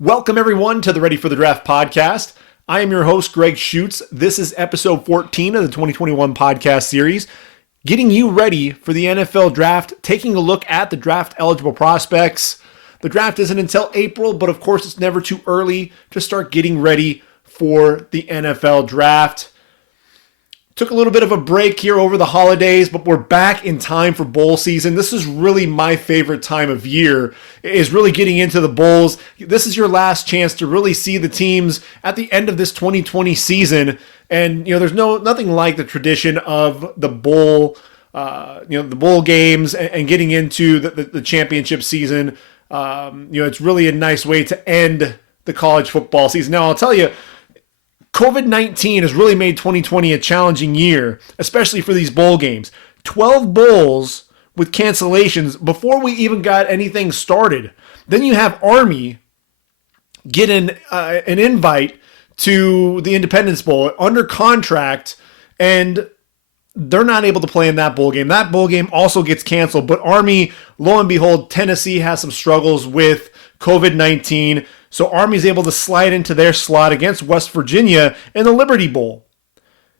Welcome, everyone, to the Ready for the Draft podcast. I am your host, Gregg Schutze. This is episode 14 of the 2021 podcast series, getting you ready for the NFL Draft, taking a look at the draft-eligible prospects. The draft isn't until April, but of course, it's never too early to start getting ready for the NFL Draft. Took a little bit of a break here over the holidays, but we're back in time for bowl season. This is really my favorite time of year, is really getting into the bowls. This is your last chance to really see the teams at the end of this 2020 season. And, there's nothing like the tradition of the bowl, the bowl games and getting into the championship season. It's really a nice way to end the college football season. Now, I'll tell you, COVID-19 has really made 2020 a challenging year, especially for these bowl games. 12 bowls with cancellations before we even got anything started. Then you have Army get an invite to the Independence Bowl under contract, and they're not able to play in that bowl game. That bowl game also gets canceled, but Army, lo and behold, Tennessee has some struggles with COVID-19. So Army's able to slide into their slot against West Virginia in the Liberty Bowl.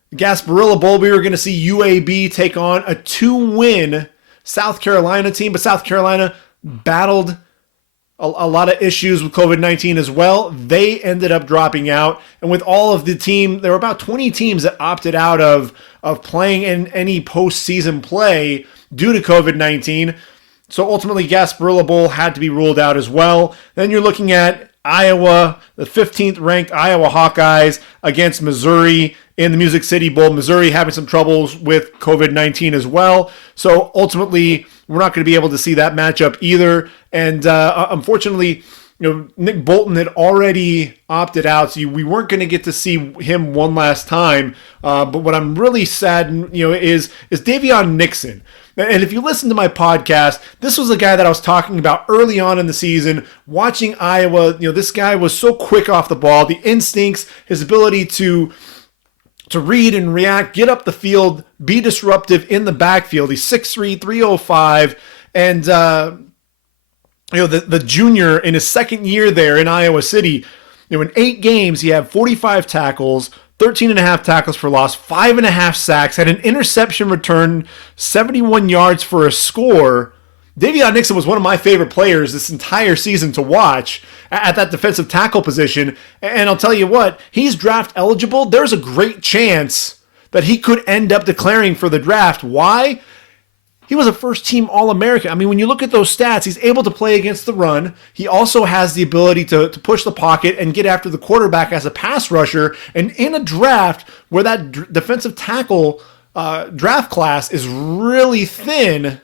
The Gasparilla Bowl, we were going to see UAB take on a 2-win South Carolina team, but South Carolina battled a lot of issues with COVID-19 as well. They ended up dropping out. And with all of the team, there were about 20 teams that opted out of playing in any postseason play due to COVID-19. So ultimately, Gasparilla Bowl had to be ruled out as well. Then you're looking at Iowa, the 15th ranked Iowa Hawkeyes against Missouri in the Music City Bowl. Missouri having some troubles with COVID-19 as well. So ultimately, we're not going to be able to see that matchup either. And unfortunately, Nick Bolton had already opted out, so we weren't going to get to see him one last time. But what I'm really sad, is Davion Nixon. And if you listen to my podcast, this was a guy that I was talking about early on in the season, watching Iowa. This guy was so quick off the ball, the instincts, his ability to read and react, get up the field, be disruptive in the backfield. He's 6'3", 305, and the junior in his second year there in Iowa City, in 8 games, he had 45 tackles, 13.5 tackles for loss, 5.5 sacks, had an interception return, 71 yards for a score. Davion Nixon was one of my favorite players this entire season to watch at that defensive tackle position. And I'll tell you what, he's draft eligible. There's a great chance that he could end up declaring for the draft. Why? He was a first-team All-American. I mean, when you look at those stats, he's able to play against the run. He also has the ability to push the pocket and get after the quarterback as a pass rusher. And in a draft where that defensive tackle draft class is really thin,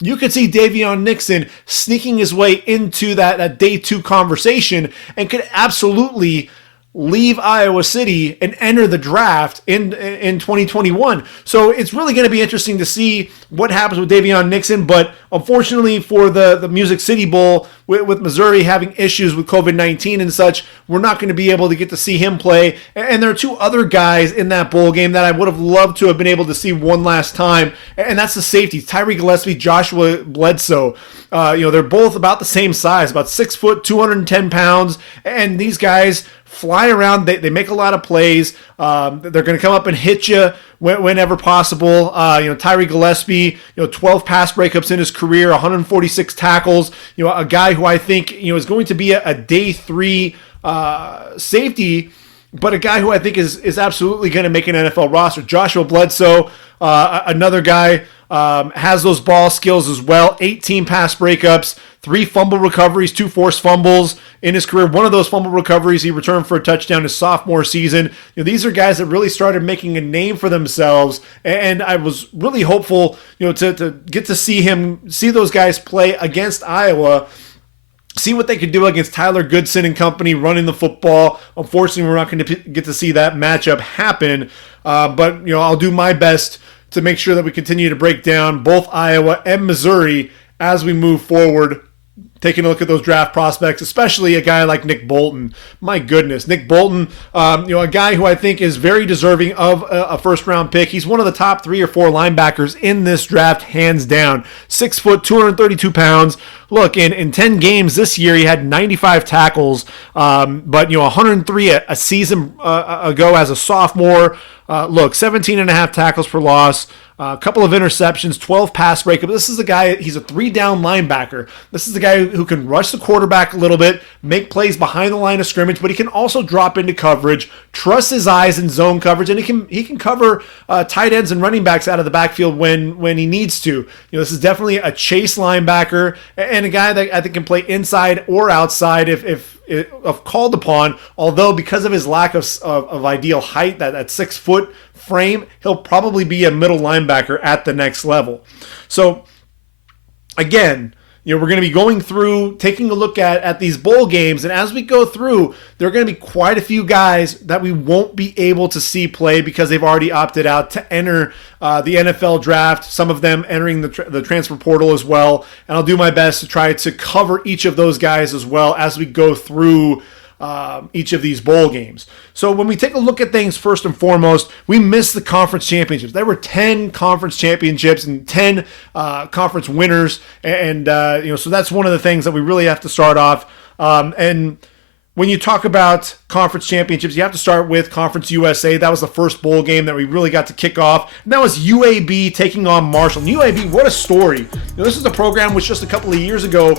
you could see Davion Nixon sneaking his way into that day 2 conversation and could absolutely leave Iowa City and enter the draft in 2021. So it's really going to be interesting to see what happens with Davion Nixon. But unfortunately for the Music City Bowl, with Missouri having issues with COVID-19 and such, we're not going to be able to get to see him play. And there are 2 other guys in that bowl game that I would have loved to have been able to see one last time. And that's the safeties, Tyree Gillespie, Joshua Bledsoe. They're both about the same size, about 6 foot, 210 pounds. And these guys fly around. They make a lot of plays. They're going to come up and hit you whenever possible. Tyree Gillespie, 12 pass breakups in his career, 146 tackles. A guy who I think is going to be a day 3 safety, but a guy who I think is absolutely going to make an NFL roster. Joshua Bledsoe, another guy, has those ball skills as well. 18 pass breakups, 3 fumble recoveries, 2 forced fumbles in his career. One of those fumble recoveries he returned for a touchdown his sophomore season. These are guys that really started making a name for themselves, and I was really hopeful, to get to see those guys play against Iowa. See what they could do against Tyler Goodson and company running the football. Unfortunately, we're not going to get to see that matchup happen. But I'll do my best to make sure that we continue to break down both Iowa and Missouri as we move forward. taking a look at those draft prospects, especially a guy like Nick Bolton. My goodness, Nick Bolton, a guy who I think is very deserving of a first-round pick. He's one of the top 3 or 4 linebackers in this draft, hands down. 6 foot, 232 pounds. Look, in 10 games this year, he had 95 tackles, but 103 a season ago as a sophomore. 17 and a half tackles for loss. A couple of interceptions, 12 pass breakups. This is a guy, he's a 3-down linebacker. This is a guy who can rush the quarterback a little bit, make plays behind the line of scrimmage, but he can also drop into coverage, trust his eyes in zone coverage, and he can cover tight ends and running backs out of the backfield when he needs to. This is definitely a chase linebacker and a guy that I think can play inside or outside if called upon, although because of his lack of ideal height, that 6 foot frame, he'll probably be a middle linebacker at the next level. So again, we're going to be going through, taking a look at these bowl games, and as we go through, there are going to be quite a few guys that we won't be able to see play because they've already opted out to enter the NFL draft, some of them entering the transfer portal as well, and I'll do my best to try to cover each of those guys as well as we go through each of these bowl games. So when we take a look at things, first and foremost, we missed the conference championships. There were 10 conference championships and 10 conference winners, and so that's one of the things that we really have to start off. And when you talk about conference championships, you have to start with Conference USA. That was the first bowl game that we really got to kick off. And that was UAB taking on Marshall. And UAB, what a story. This is a program which just a couple of years ago,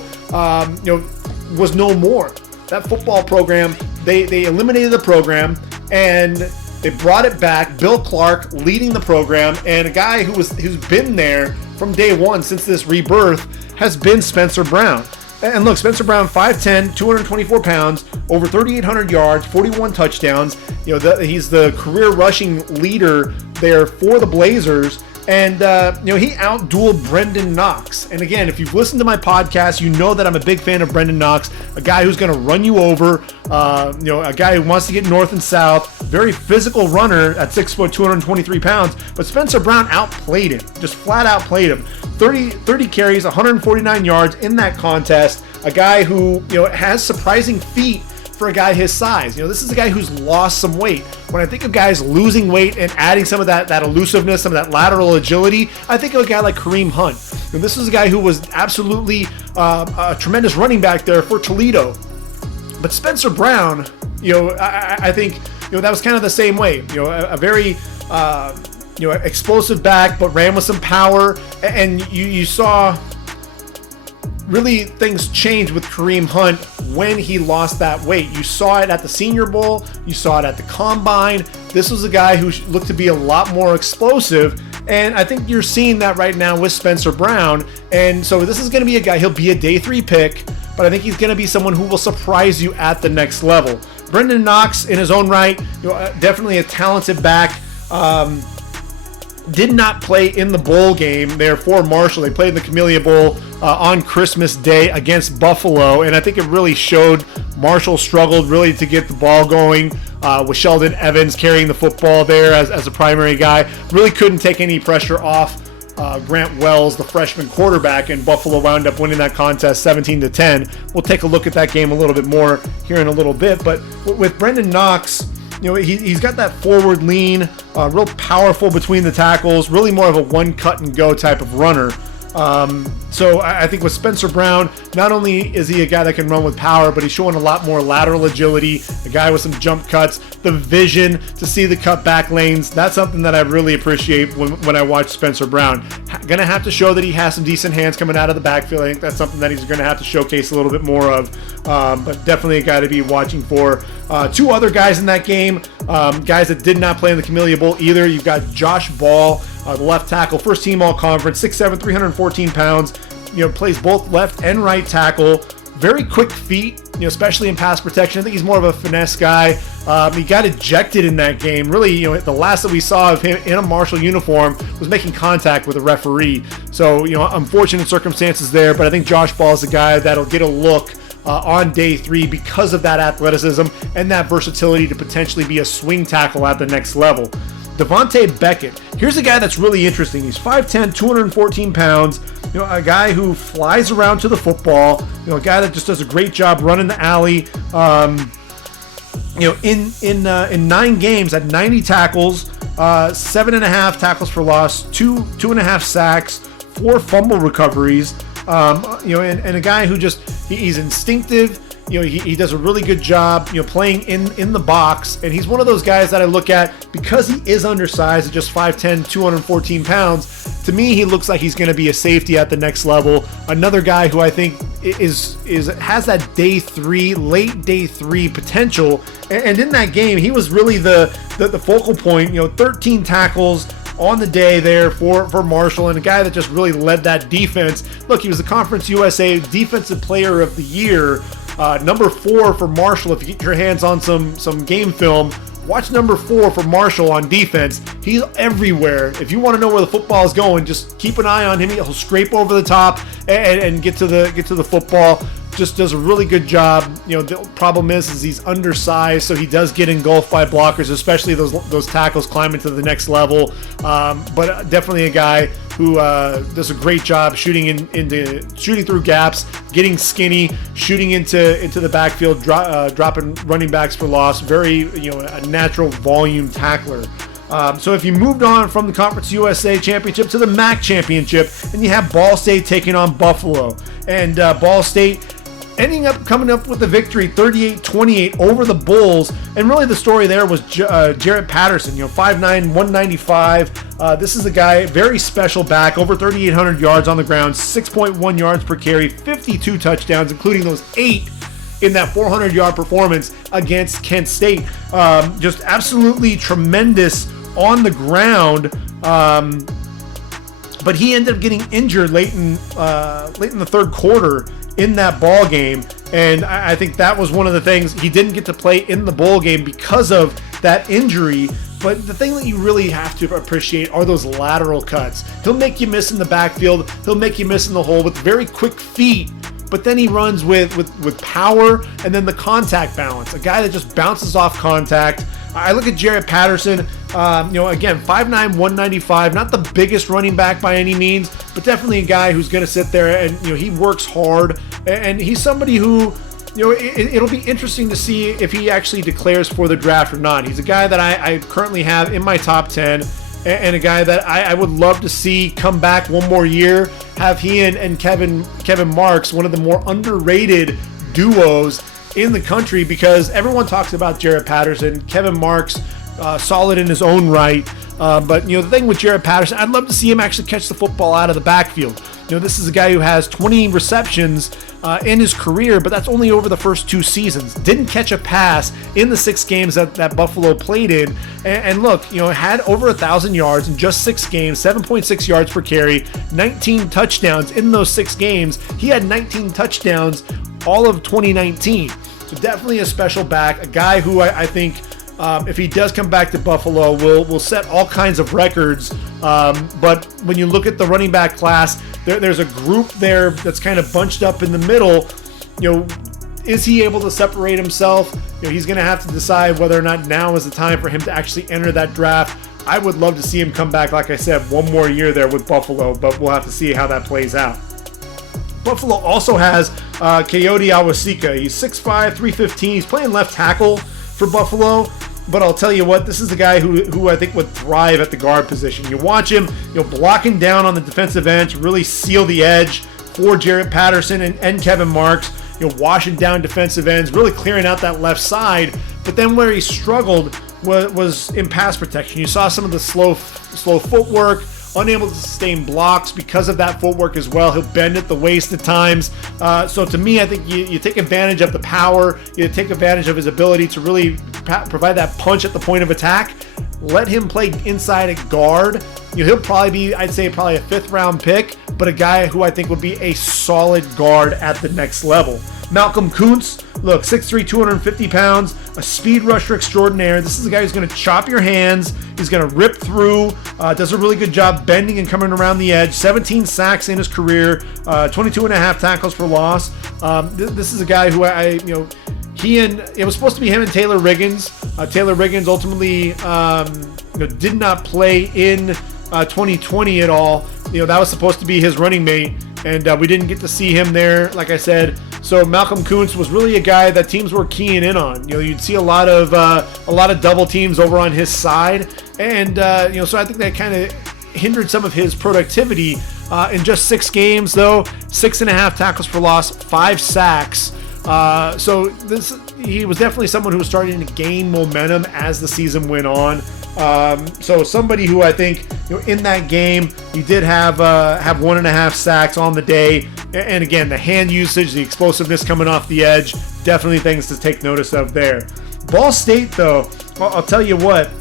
was no more. That football program, they eliminated the program and they brought it back. Bill Clark leading the program, and a guy who's been there from day one since this rebirth has been Spencer Brown. And look, Spencer Brown, 5'10", 224 pounds, over 3,800 yards, 41 touchdowns. He's the career rushing leader there for the Blazers. And, he outdueled Brendan Knox. And again, if you've listened to my podcast, you know that I'm a big fan of Brendan Knox, a guy who's going to run you over, a guy who wants to get north and south, very physical runner at 6 foot, 223 pounds. But Spencer Brown outplayed him, just flat out played him. 30 carries, 149 yards in that contest. A guy who, has surprising feet for a guy his size. This is a guy who's lost some weight. When I think of guys losing weight and adding some of that elusiveness, some of that lateral agility, I think of a guy like Kareem Hunt. And this is a guy who was absolutely a tremendous running back there for Toledo. But Spencer Brown, I think, that was kind of the same way. A very explosive back, but ran with some power. And you saw really things change with Kareem Hunt when he lost that weight. You saw it at the Senior Bowl. You saw it at the Combine. This was a guy who looked to be a lot more explosive, and I think you're seeing that right now with Spencer Brown. And so this is going to be a guy, he'll be a day 3 pick, but I think he's going to be someone who will surprise you at the next level. Brendan Knox, in his own right, definitely a talented back. Did not play in the bowl game there for Marshall. They played in the Camellia Bowl on Christmas Day against Buffalo, and I think it really showed. Marshall struggled really to get the ball going with Sheldon Evans carrying the football there as a primary guy. Really couldn't take any pressure off Grant Wells, the freshman quarterback, and Buffalo wound up winning that contest 17-10. We'll take a look at that game a little bit more here in a little bit, but with Brendan Knox, he's got that forward lean, real powerful between the tackles, really more of a one cut and go type of runner. So I think with Spencer Brown, not only is he a guy that can run with power, but he's showing a lot more lateral agility, a guy with some jump cuts, the vision to see the cut back lanes. That's something that I really appreciate when I watch Spencer Brown. Going to have to show that he has some decent hands coming out of the backfield. I think that's something that he's going to have to showcase a little bit more of, but definitely a guy to be watching for. 2 other guys in that game, guys that did not play in the Camellia Bowl either. You've got Josh Ball, the left tackle, first team all conference, 6'7", 314 pounds, plays both left and right tackle. Very quick feet, especially in pass protection. I think he's more of a finesse guy. He got ejected in that game. Really, the last that we saw of him in a Marshall uniform was making contact with a referee. So, unfortunate circumstances there, but I think Josh Ball is the guy that'll get a look on day 3 because of that athleticism and that versatility to potentially be a swing tackle at the next level. Devontae Beckett. Here's a guy that's really interesting. He's 5'10", 214 pounds. A guy who flies around to the football. A guy that just does a great job running the alley. In 9 games, had 90 tackles, 7.5 tackles for loss, 2.5 sacks, 4 fumble recoveries. And a guy who he's instinctive. He does a really good job, playing in the box. And he's one of those guys that I look at because he is undersized at just 5'10", 214 pounds. To me, he looks like he's going to be a safety at the next level. Another guy who I think has that late day three potential. And in that game, he was really the focal point. 13 tackles on the day there for Marshall, and a guy that just really led that defense. Look, he was the Conference USA Defensive Player of the Year. Number 4 for Marshall. If you get your hands on some game film, watch number 4 for Marshall on defense. He's everywhere. If you want to know where the football is going, just keep an eye on him. He'll scrape over the top and get to the football. Just does a really good job. The problem is he's undersized, so he does get engulfed by blockers, especially those tackles climbing to the next level. But definitely a guy who does a great job shooting through gaps, getting skinny, shooting into the backfield, dropping running backs for loss. Very a natural volume tackler. So if you moved on from the Conference USA Championship to the MAC Championship, and you have Ball State taking on Buffalo, and Ball State ending up coming up with the victory 38-28 over the Bulls. And really the story there was Jarrett Patterson, 5'9", 195. This is a guy, very special back, over 3,800 yards on the ground, 6.1 yards per carry, 52 touchdowns, including those 8 in that 400-yard performance against Kent State. Just absolutely tremendous on the ground. But he ended up getting injured late in the third quarter in that ball game, and I think that was one of the things. He didn't get to play in the bowl game because of that injury. But the thing that you really have to appreciate are those lateral cuts. He'll make you miss in the backfield. He'll make you miss in the hole with very quick feet. But then he runs with power and then the contact balance. A guy that just bounces off contact. I look at Jarrett Patterson, again, 5'9", 195, not the biggest running back by any means, but definitely a guy who's going to sit there and, he works hard. And he's somebody who, it'll be interesting to see if he actually declares for the draft or not. He's a guy that I currently have in my top 10, and a guy that I would love to see come back one more year, have he and Kevin Marks, one of the more underrated duos in the country, because everyone talks about Jarrett Patterson. Kevin Marks, solid in his own right. But the thing with Jarrett Patterson, I'd love to see him actually catch the football out of the backfield. This is a guy who has 20 receptions in his career, but that's only over the first 2 seasons. Didn't catch a pass in the 6 games that Buffalo played in. And look, had over 1,000 yards in just 6 games, 7.6 yards per carry, 19 touchdowns in those 6 games. He had 19 touchdowns all of 2019. So definitely a special back, a guy who I think if he does come back to Buffalo, will set all kinds of records. But when you look at the running back class, there's a group there that's kind of bunched up in the middle. Is he able to separate himself? He's going to have to decide whether or not now is the time for him to actually enter that draft. I would love to see him come back, like I said, one more year there with Buffalo, but we'll have to see how that plays out. Buffalo also has Coyote Awosika. He's 6'5", 315. He's playing left tackle for Buffalo. But I'll tell you what, this is a guy who I think would thrive at the guard position. You watch him, blocking down on the defensive end to really seal the edge for Jarrett Patterson and Kevin Marks. Washing down defensive ends, really clearing out that left side. But then where he struggled was in pass protection. You saw some of the slow footwork, unable to sustain blocks because of that footwork as well. He'll bend at the waist at times. So to me, I think you take advantage of the power. You take advantage of his ability to really provide that punch at the point of attack. Let him play inside at guard. He'll probably be, I'd say, probably a 5th round pick, but a guy who I think would be a solid guard at the next level. Malcolm Kuntz, look, 6'3", 250 pounds, a speed rusher extraordinaire. This is a guy who's going to chop your hands. He's going to rip through, does a really good job bending and coming around the edge. 17 sacks in his career, 22.5 tackles for loss. This is a guy who it was supposed to be him and Taylor Riggins, Taylor Riggins ultimately did not play in 2020 at all. That was supposed to be his running mate, and we didn't get to see him there, like I said. So Malcolm Kuntz was really a guy that teams were keying in on. You'd see a lot of double teams over on his side, and so I think that kind of hindered some of his productivity. In just 6 games, though, 6.5 tackles for loss, 5 sacks. So he was definitely someone who was starting to gain momentum as the season went on. So somebody who I think in that game he did have 1.5 sacks on the day, and again the hand usage, the explosiveness coming off the edge, definitely things to take notice of there. Ball State, though, I'll tell you what,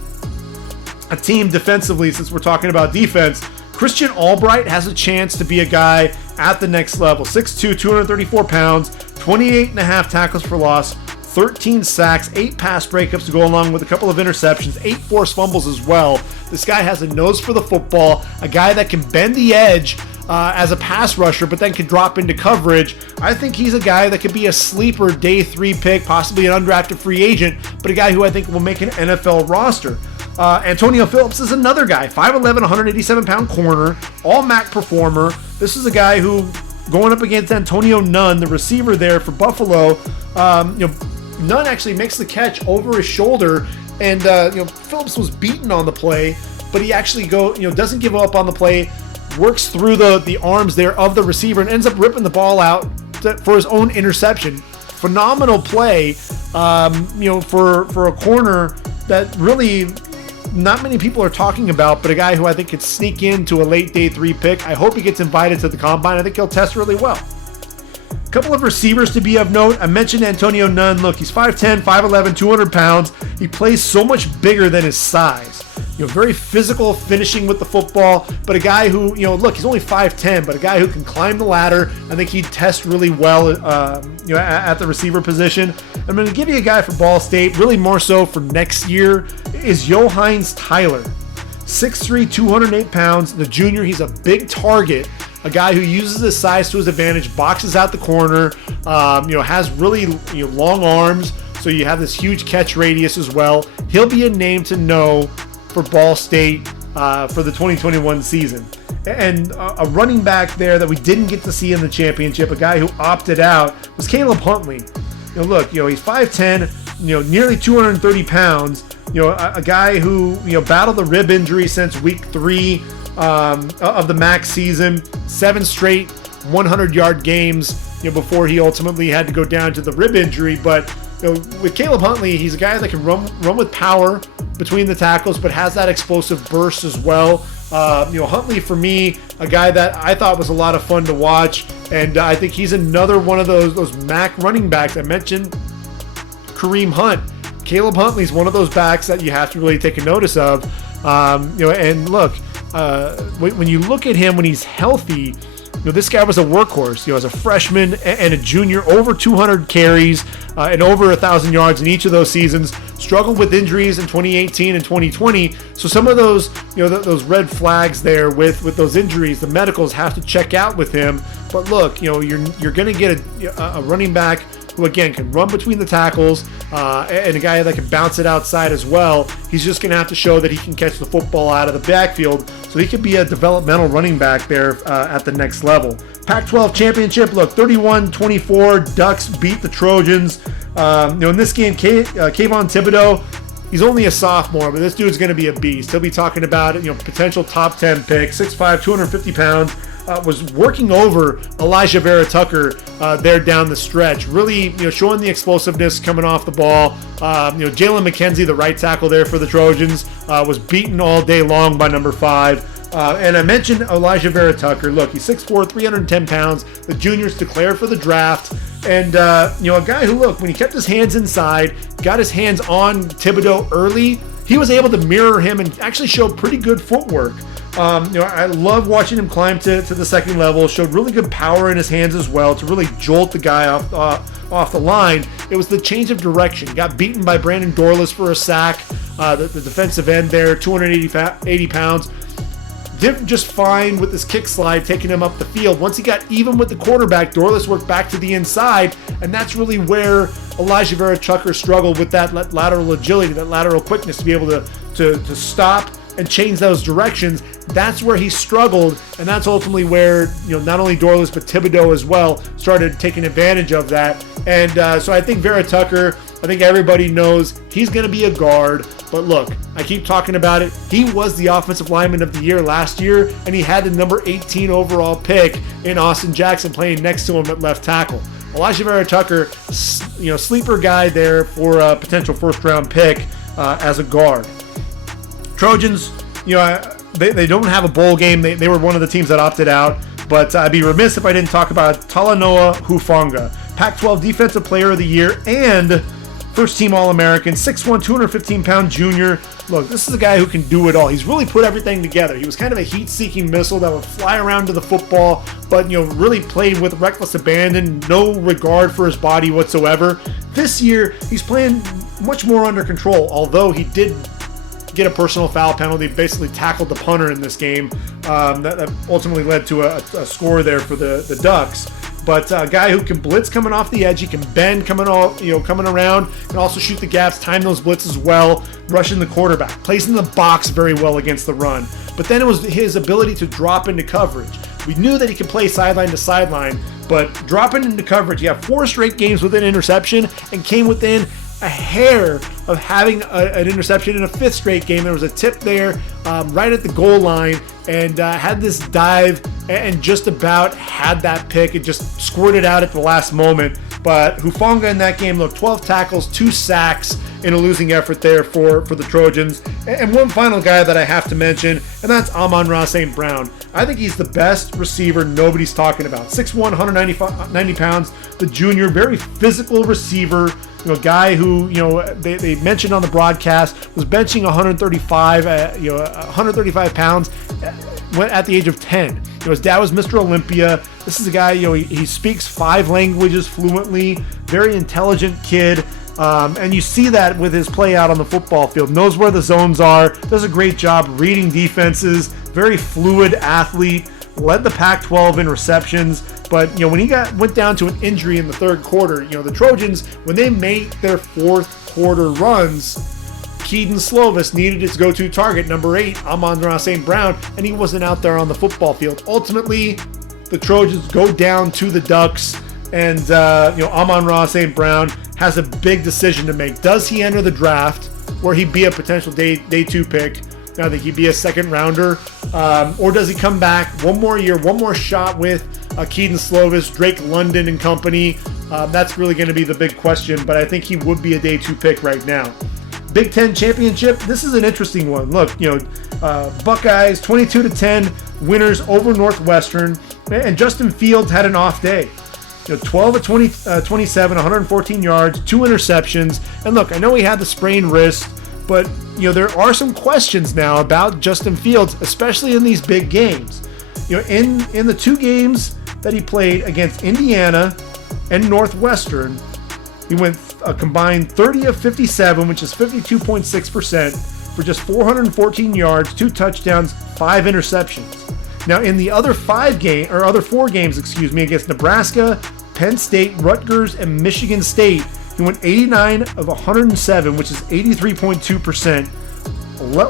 a team defensively, since we're talking about defense, Christian Albright has a chance to be a guy at the next level. 6'2", 234 pounds, 28.5 tackles for loss, 13 sacks, 8 pass breakups to go along with a couple of interceptions, 8 forced fumbles as well. This guy has a nose for the football, a guy that can bend the edge as a pass rusher, but then can drop into coverage. I think he's a guy that could be a sleeper day 3 pick, possibly an undrafted free agent, but a guy who I think will make an NFL roster. Antonio Phillips is another guy, 5'11", 187-pound corner, all-MAC performer. This is a guy who, going up against Antonio Nunn, the receiver there for Buffalo, Nunn actually makes the catch over his shoulder, and Phillips was beaten on the play, but he actually doesn't give up on the play, works through the arms there of the receiver, and ends up ripping the ball out for his own interception. Phenomenal play, for a corner that really not many people are talking about, but a guy who I think could sneak into a late day 3 pick. I hope he gets invited to the combine. I think he'll test really well. A couple of receivers to be of note. I mentioned Antonio Nunn. Look, he's 5'10", 5'11", 200 pounds. He plays so much bigger than his size. Very physical, finishing with the football, but a guy who, look, he's only 5'10", but a guy who can climb the ladder. I think he'd test really well, at the receiver position. I'm going to give you a guy for Ball State, really more so for next year, is Johannes Tyler. 6'3", 208 pounds. The junior, he's a big target. A guy who uses his size to his advantage, boxes out the corner, has really long arms, so you have this huge catch radius as well. He'll be a name to know for Ball State for the 2021 season. And a running back there that we didn't get to see in the championship, a guy who opted out, was Caleb Huntley. Look, he's 5'10", nearly 230 pounds, a guy who, battled the rib injury since week 3 of the MAC season, 7 straight 100-yard games, before he ultimately had to go down to the rib injury. But with Caleb Huntley, he's a guy that can run with power between the tackles, but has that explosive burst as well. Huntley, for me, a guy that I thought was a lot of fun to watch, and I think he's another one of those MAC running backs. I mentioned Kareem Hunt. Caleb Huntley's one of those backs that you have to really take a notice of. And look, when you look at him when he's healthy, this guy was a workhorse. As a freshman and a junior, over 200 carries and over 1,000 yards in each of those seasons. Struggled with injuries in 2018 and 2020. So some of those, those red flags there with those injuries, the medicals have to check out with him. But look, you're going to get a running back who, again, can run between the tackles, and a guy that can bounce it outside as well. He's just going to have to show that he can catch the football out of the backfield, so he could be a developmental running back there at the next level. Pac-12 championship, look, 31-24, Ducks beat the Trojans. In this game, Kayvon Thibodeau, he's only a sophomore, but this dude's going to be a beast. He'll be talking about potential top 10 pick, 6'5", 250 pounds. Was working over Elijah Vera Tucker there down the stretch, really showing the explosiveness coming off the ball. Jalen McKenzie, the right tackle there for the Trojans, was beaten all day long by number 5. And I mentioned Elijah Vera Tucker. Look, he's 6'4", 310 pounds. The junior's declared for the draft. And, a guy who, look, when he kept his hands inside, got his hands on Thibodeau early, he was able to mirror him and actually show pretty good footwork. I love watching him climb to the second level. Showed really good power in his hands as well to really jolt the guy off the line. It was the change of direction. Got beaten by Brandon Dorless for a sack. The defensive end there, 280 pounds. did just fine with his kick slide, taking him up the field. Once he got even with the quarterback, Dorlus worked back to the inside, and that's really where Elijah Vera-Tucker struggled with that lateral agility, that lateral quickness to be able to stop and change those directions. That's where he struggled, and that's ultimately where, not only Dorlus but Thibodeau as well started taking advantage of that. And so I think Vera-Tucker, I think everybody knows he's going to be a guard. But look, I keep talking about it. He was the offensive lineman of the year last year, and he had the number 18 overall pick in Austin Jackson playing next to him at left tackle. Elijah Vera-Tucker, sleeper guy there for a potential first-round pick as a guard. Trojans, they don't have a bowl game. They were one of the teams that opted out, but I'd be remiss if I didn't talk about Talanoa Hufanga, Pac-12 Defensive Player of the Year and first-team All-American, 6'1", 215-pound junior. Look, this is a guy who can do it all. He's really put everything together. He was kind of a heat-seeking missile that would fly around to the football, but really played with reckless abandon, no regard for his body whatsoever. This year, he's playing much more under control, although he did get a personal foul penalty, basically tackled the punter in this game. That ultimately led to a score there for the Ducks. But a guy who can blitz coming off the edge, he can bend coming around, can also shoot the gaps, time those blitzes well, rushing the quarterback, plays in the box very well against the run. But then it was his ability to drop into coverage. We knew that he could play sideline to sideline, but dropping into coverage, he had 4 straight games with an interception and came within a hair of having an interception in a 5th straight game. There was a tip there right at the goal line, and had this dive and just about had that pick. It just squirted out at the last moment. But Hufanga in that game, look, 12 tackles, 2 sacks in a losing effort there for the Trojans. And one final guy that I have to mention, and that's Amon-Ra St. Brown. I think he's the best receiver nobody's talking about. 6'1", 190 pounds, the junior, very physical receiver. Guy who, they mentioned on the broadcast was benching 135 pounds at the age of 10. His dad was Mr. Olympia. This is a guy, he speaks 5 languages fluently, very intelligent kid. And you see that with his play out on the football field. Knows where the zones are, does a great job reading defenses, very fluid athlete, led the Pac-12 in receptions. But, when he went down to an injury in the 3rd quarter, the Trojans, when they made their 4th quarter runs, Kedon Slovis needed his go-to target, number 8, Amon-Ra St. Brown, and he wasn't out there on the football field. Ultimately, the Trojans go down to the Ducks, and, Amon-Ra St. Brown has a big decision to make. Does he enter the draft, where he'd be a potential day 2 pick? I think he'd be a 2nd rounder. Or does he come back one more year, one more shot with Kedon Slovis, Drake London and company? That's really going to be the big question, but I think he would be a day 2 pick right now. Big Ten championship, this is an interesting one. Look, Buckeyes 22-10 winners over Northwestern, and Justin Fields had an off day. 12 of 27, 114 yards, 2 interceptions. And look, I know he had the sprained wrist, but there are some questions now about Justin Fields, especially in these big games. In the 2 games that he played against Indiana and Northwestern, he went a combined 30 of 57, which is 52.6%, for just 414 yards, 2 touchdowns, 5 interceptions. Now, in the other 4 games, against Nebraska, Penn State, Rutgers, and Michigan State, he went 89 of 107, which is 83.2%,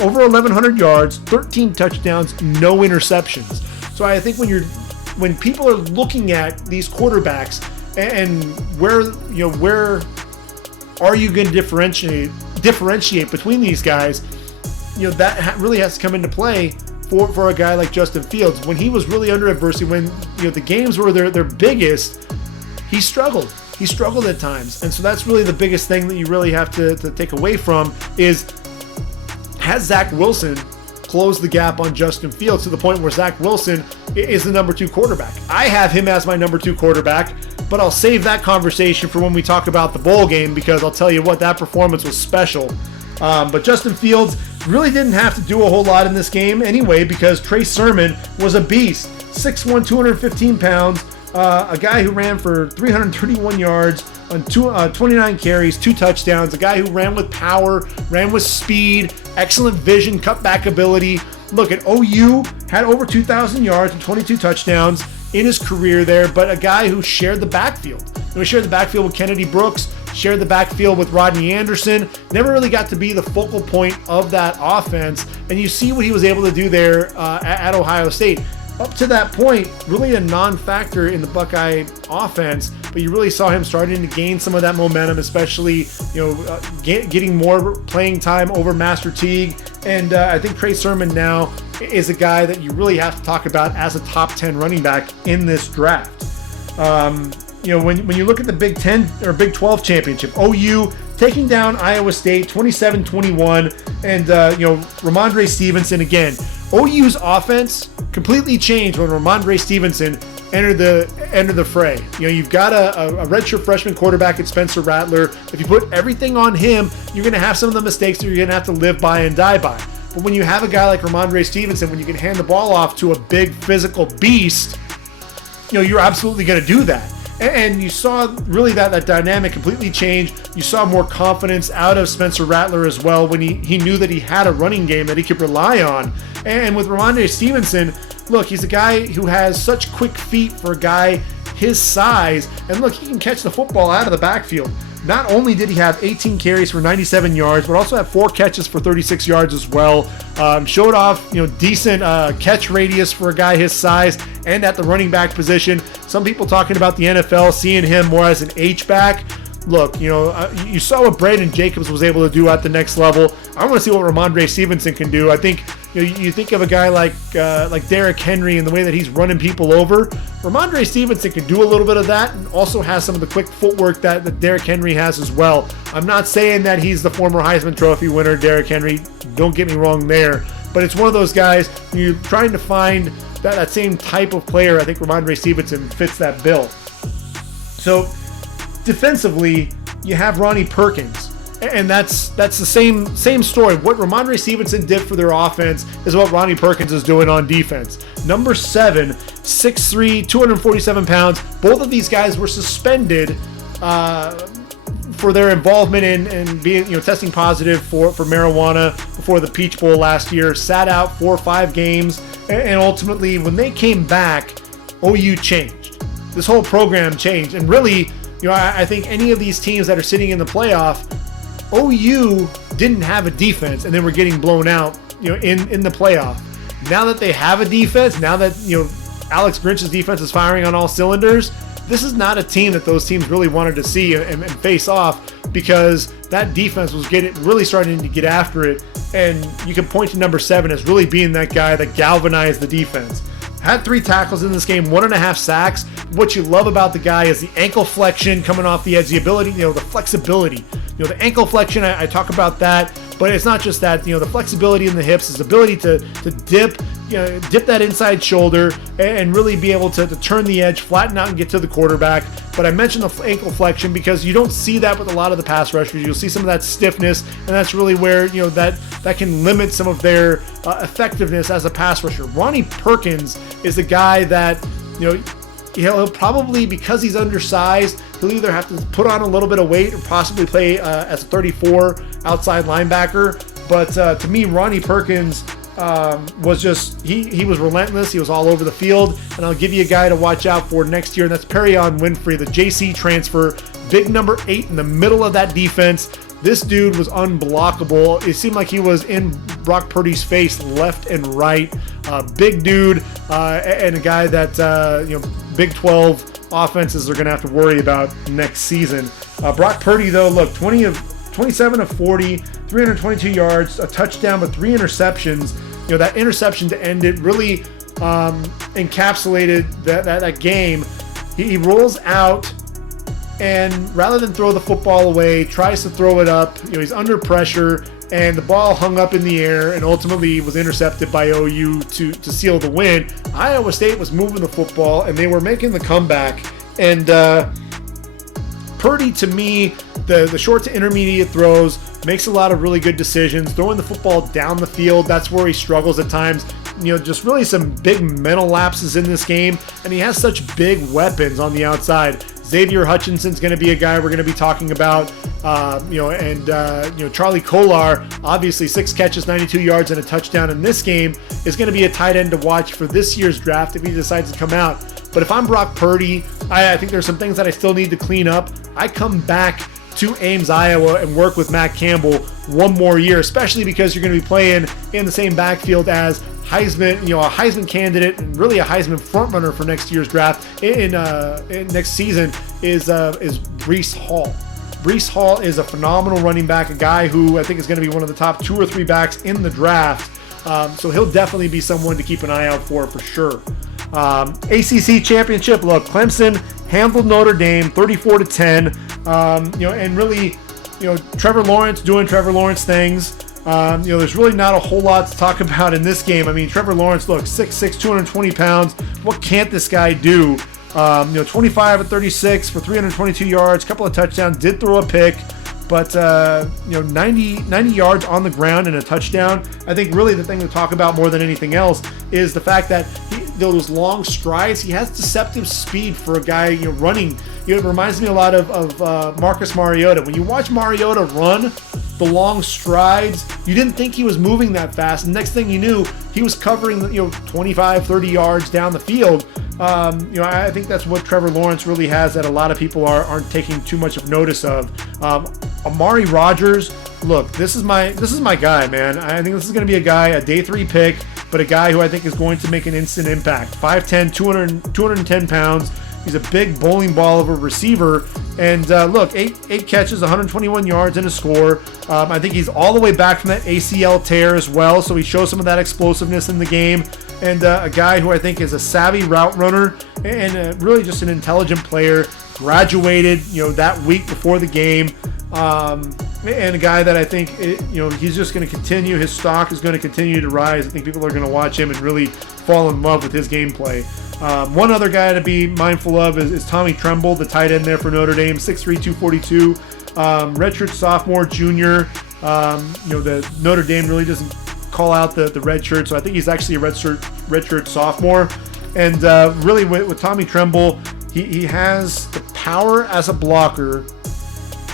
over 1,100 yards, 13 touchdowns, no interceptions. So I think when people are looking at these quarterbacks and where are you going to differentiate between these guys, that really has to come into play for a guy like Justin Fields. When he was really under adversity, when the games were their biggest, he struggled. He struggled at times. And so that's really the biggest thing that you really have to take away from is, has Zach Wilson closed the gap on Justin Fields to the point where Zach Wilson is the number 2 quarterback? I have him as my number 2 quarterback, but I'll save that conversation for when we talk about the bowl game, because I'll tell you what, that performance was special. But Justin Fields really didn't have to do a whole lot in this game anyway, because Trey Sermon was a beast. 6'1", 215 pounds, a guy who ran for 331 yards on 29 carries, 2 touchdowns, a guy who ran with power, ran with speed, excellent vision, cutback ability. Look, at OU had over 2,000 yards and 22 touchdowns in his career there, but a guy who shared the backfield. He shared the backfield with Kennedy Brooks, shared the backfield with Rodney Anderson, never really got to be the focal point of that offense, and you see what he was able to do there at Ohio State. Up to that point, really a non-factor in the Buckeye offense, but you really saw him starting to gain some of that momentum, especially getting more playing time over Master Teague. And I think Trey Sermon now is a guy that you really have to talk about as a top 10 running back in this draft. When you look at the Big 10 or Big 12 championship, OU taking down Iowa State 27-21, and Ramondre Stevenson again. OU's offense completely changed when Ramondre Stevenson entered the fray. You've got a redshirt freshman quarterback at Spencer Rattler. If you put everything on him, you're going to have some of the mistakes that you're going to have to live by and die by. But when you have a guy like Ramondre Stevenson, when you can hand the ball off to a big physical beast, you're absolutely going to do that. And you saw really that dynamic completely change. You saw more confidence out of Spencer Rattler as well when he knew that he had a running game that he could rely on. And with Ramondre Stevenson, look, he's a guy who has such quick feet for a guy his size. And look, he can catch the football out of the backfield. Not only did he have 18 carries for 97 yards, but also had 4 catches for 36 yards as well. Showed off, decent catch radius for a guy his size and at the running back position. Some people talking about the NFL seeing him more as an H-back. Look, you saw what Brandon Jacobs was able to do at the next level. I want to see what Ramondre Stevenson can do. I think you think of a guy like Derrick Henry and the way that he's running people over. Ramondre Stevenson can do a little bit of that and also has some of the quick footwork that Derrick Henry has as well. I'm not saying that he's the former Heisman Trophy winner, Derrick Henry. Don't get me wrong there. But it's one of those guys, you're trying to find that same type of player. I think Ramondre Stevenson fits that bill. So defensively, you have Ronnie Perkins. And that's the same story. What Ramondre Stevenson did for their offense is what Ronnie Perkins is doing on defense. Number 7, 6'3", 247 pounds. Both of these guys were suspended for their involvement in being, testing positive for marijuana before the Peach Bowl last year. Sat out 4 or 5 games, and ultimately, when they came back, OU changed. This whole program changed, and really, I think any of these teams that are sitting in the playoff, OU didn't have a defense, and they were getting blown out, in the playoff. Now that they have a defense, now that Alex Grinch's defense is firing on all cylinders, this is not a team that those teams really wanted to see and face off, because that defense was really starting to get after it. And you can point to number 7 as really being that guy that galvanized the defense. Had 3 tackles in this game, 1.5 sacks. What you love about the guy is the ankle flexion coming off the edge, the ability, the flexibility. The ankle flexion, I talk about that, but it's not just that. The flexibility in the hips, his ability to dip that inside shoulder and really be able to turn the edge, flatten out, and get to the quarterback. But I mentioned the ankle flexion because you don't see that with a lot of the pass rushers. You'll see some of that stiffness, and that's really where that can limit some of their effectiveness as a pass rusher. Ronnie Perkins is the guy that he'll probably, because he's undersized, he'll either have to put on a little bit of weight or possibly play as a 34 outside linebacker. But to me, Ronnie Perkins was just, he was relentless. He was all over the field. And I'll give you a guy to watch out for next year, and that's Perion Winfrey, the JC transfer, big number 8 in the middle of that defense. This dude was unblockable. It seemed like he was in Brock Purdy's face left and right. Big dude, and a guy that Big 12 offenses are going to have to worry about next season. Brock Purdy, though, look, 27 of 40, 322 yards, a touchdown, but 3 interceptions. That interception to end it really encapsulated that game. He rolls out, and rather than throw the football away, tries to throw it up. He's under pressure, and the ball hung up in the air and ultimately was intercepted by OU to seal the win. Iowa State was moving the football, and they were making the comeback. And Purdy, to me, the short to intermediate throws, makes a lot of really good decisions. Throwing the football down the field, that's where he struggles at times. Just really some big mental lapses in this game, and he has such big weapons on the outside. Xavier Hutchinson's going to be a guy we're going to be talking about. Charlie Kolar, obviously 6 catches, 92 yards, and a touchdown in this game, is going to be a tight end to watch for this year's draft if he decides to come out. But if I'm Brock Purdy, I think there's some things that I still need to clean up. I come back to Ames, Iowa, and work with Matt Campbell one more year, especially because you're going to be playing in the same backfield as Heisman, a Heisman candidate and really a Heisman frontrunner for next year's draft in next season is Breece Hall. Breece Hall is a phenomenal running back, a guy who I think is going to be one of the top 2 or 3 backs in the draft. So he'll definitely be someone to keep an eye out for sure. ACC championship. Look, Clemson handled Notre Dame 34-10. And really, Trevor Lawrence doing Trevor Lawrence things. There's really not a whole lot to talk about in this game. I mean, Trevor Lawrence, look, 6'6", 220 pounds. What can't this guy do? 25 of 36 for 322 yards, couple of touchdowns, did throw a pick, but 90 yards on the ground and a touchdown. I think really the thing to talk about more than anything else is the fact that those long strides, he has deceptive speed for a guy running. It reminds me a lot of Marcus Mariota. When you watch Mariota run the long strides, you didn't think he was moving that fast. And next thing you knew, he was covering 25, 30 yards down the field. I think that's what Trevor Lawrence really has that a lot of people aren't taking too much of notice of. Amari Rodgers, look, this is my guy, man. I think this is going to be a guy, a day 3 pick, but a guy who I think is going to make an instant impact. 5'10", 210 pounds. He's a big bowling ball of a receiver. And look, eight catches, 121 yards, and a score. I think he's all the way back from that ACL tear as well, so he shows some of that explosiveness in the game. And a guy who I think is a savvy route runner and really just an intelligent player. Graduated, that week before the game. And a guy that I think, he's just going to continue. His stock is going to continue to rise. I think people are going to watch him and really fall in love with his gameplay. One other guy to be mindful of is Tommy Tremble, the tight end there for Notre Dame, 6'3", 242. Redshirt sophomore, junior. The Notre Dame really doesn't call out the red shirt, so I think he's actually a redshirt sophomore. And really with Tommy Tremble, he has the power as a blocker,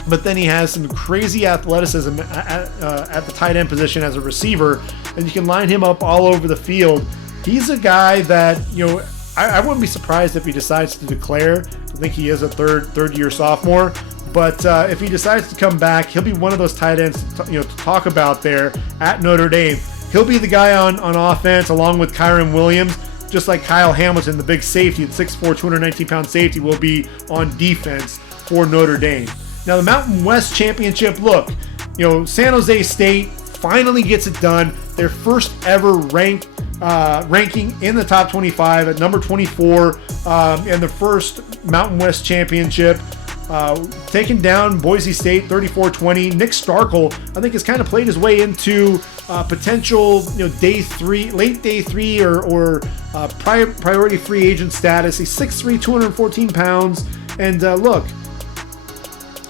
but then he has some crazy athleticism at the tight end position as a receiver, and you can line him up all over the field. He's a guy that, I wouldn't be surprised if he decides to declare. I think he is a third year sophomore, but if he decides to come back, he'll be one of those tight ends to talk about there at Notre Dame. He'll be the guy on offense along with Kyron Williams, just like Kyle Hamilton, the big safety, the 6'4", 219-pound safety, will be on defense for Notre Dame. Now, the Mountain West Championship, look, San Jose State finally gets it done. Their first ever ranking in the top 25 at number 24, and the first Mountain West Championship. Taking down Boise State 34-20. Nick Starkel, I think, has kind of played his way into potential, late day three or priority free agent status. He's 6'3", 214 pounds, and look,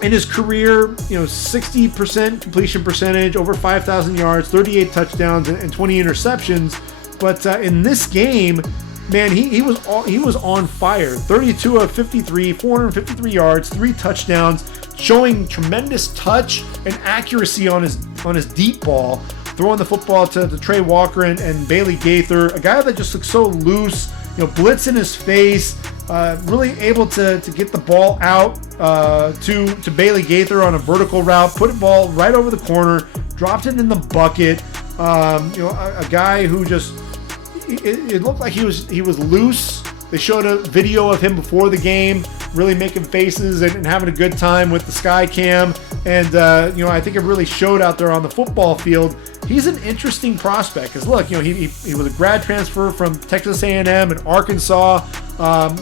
in his career, 60% completion percentage, over 5,000 yards, 38 touchdowns, and 20 interceptions. But in this game, man, he was on fire. 32 of 53, 453 yards, 3 touchdowns, showing tremendous touch and accuracy on his deep ball, throwing the football to Trey Walker and Bailey Gaither, a guy that just looks so loose, blitz in his face, really able to get the ball out to Bailey Gaither on a vertical route, put the ball right over the corner, dropped it in the bucket. A guy who just, it looked like he was loose. They showed a video of him before the game, really making faces and having a good time with the sky cam. And, I think it really showed out there on the football field. He's an interesting prospect because, look, he was a grad transfer from Texas A&M and Arkansas.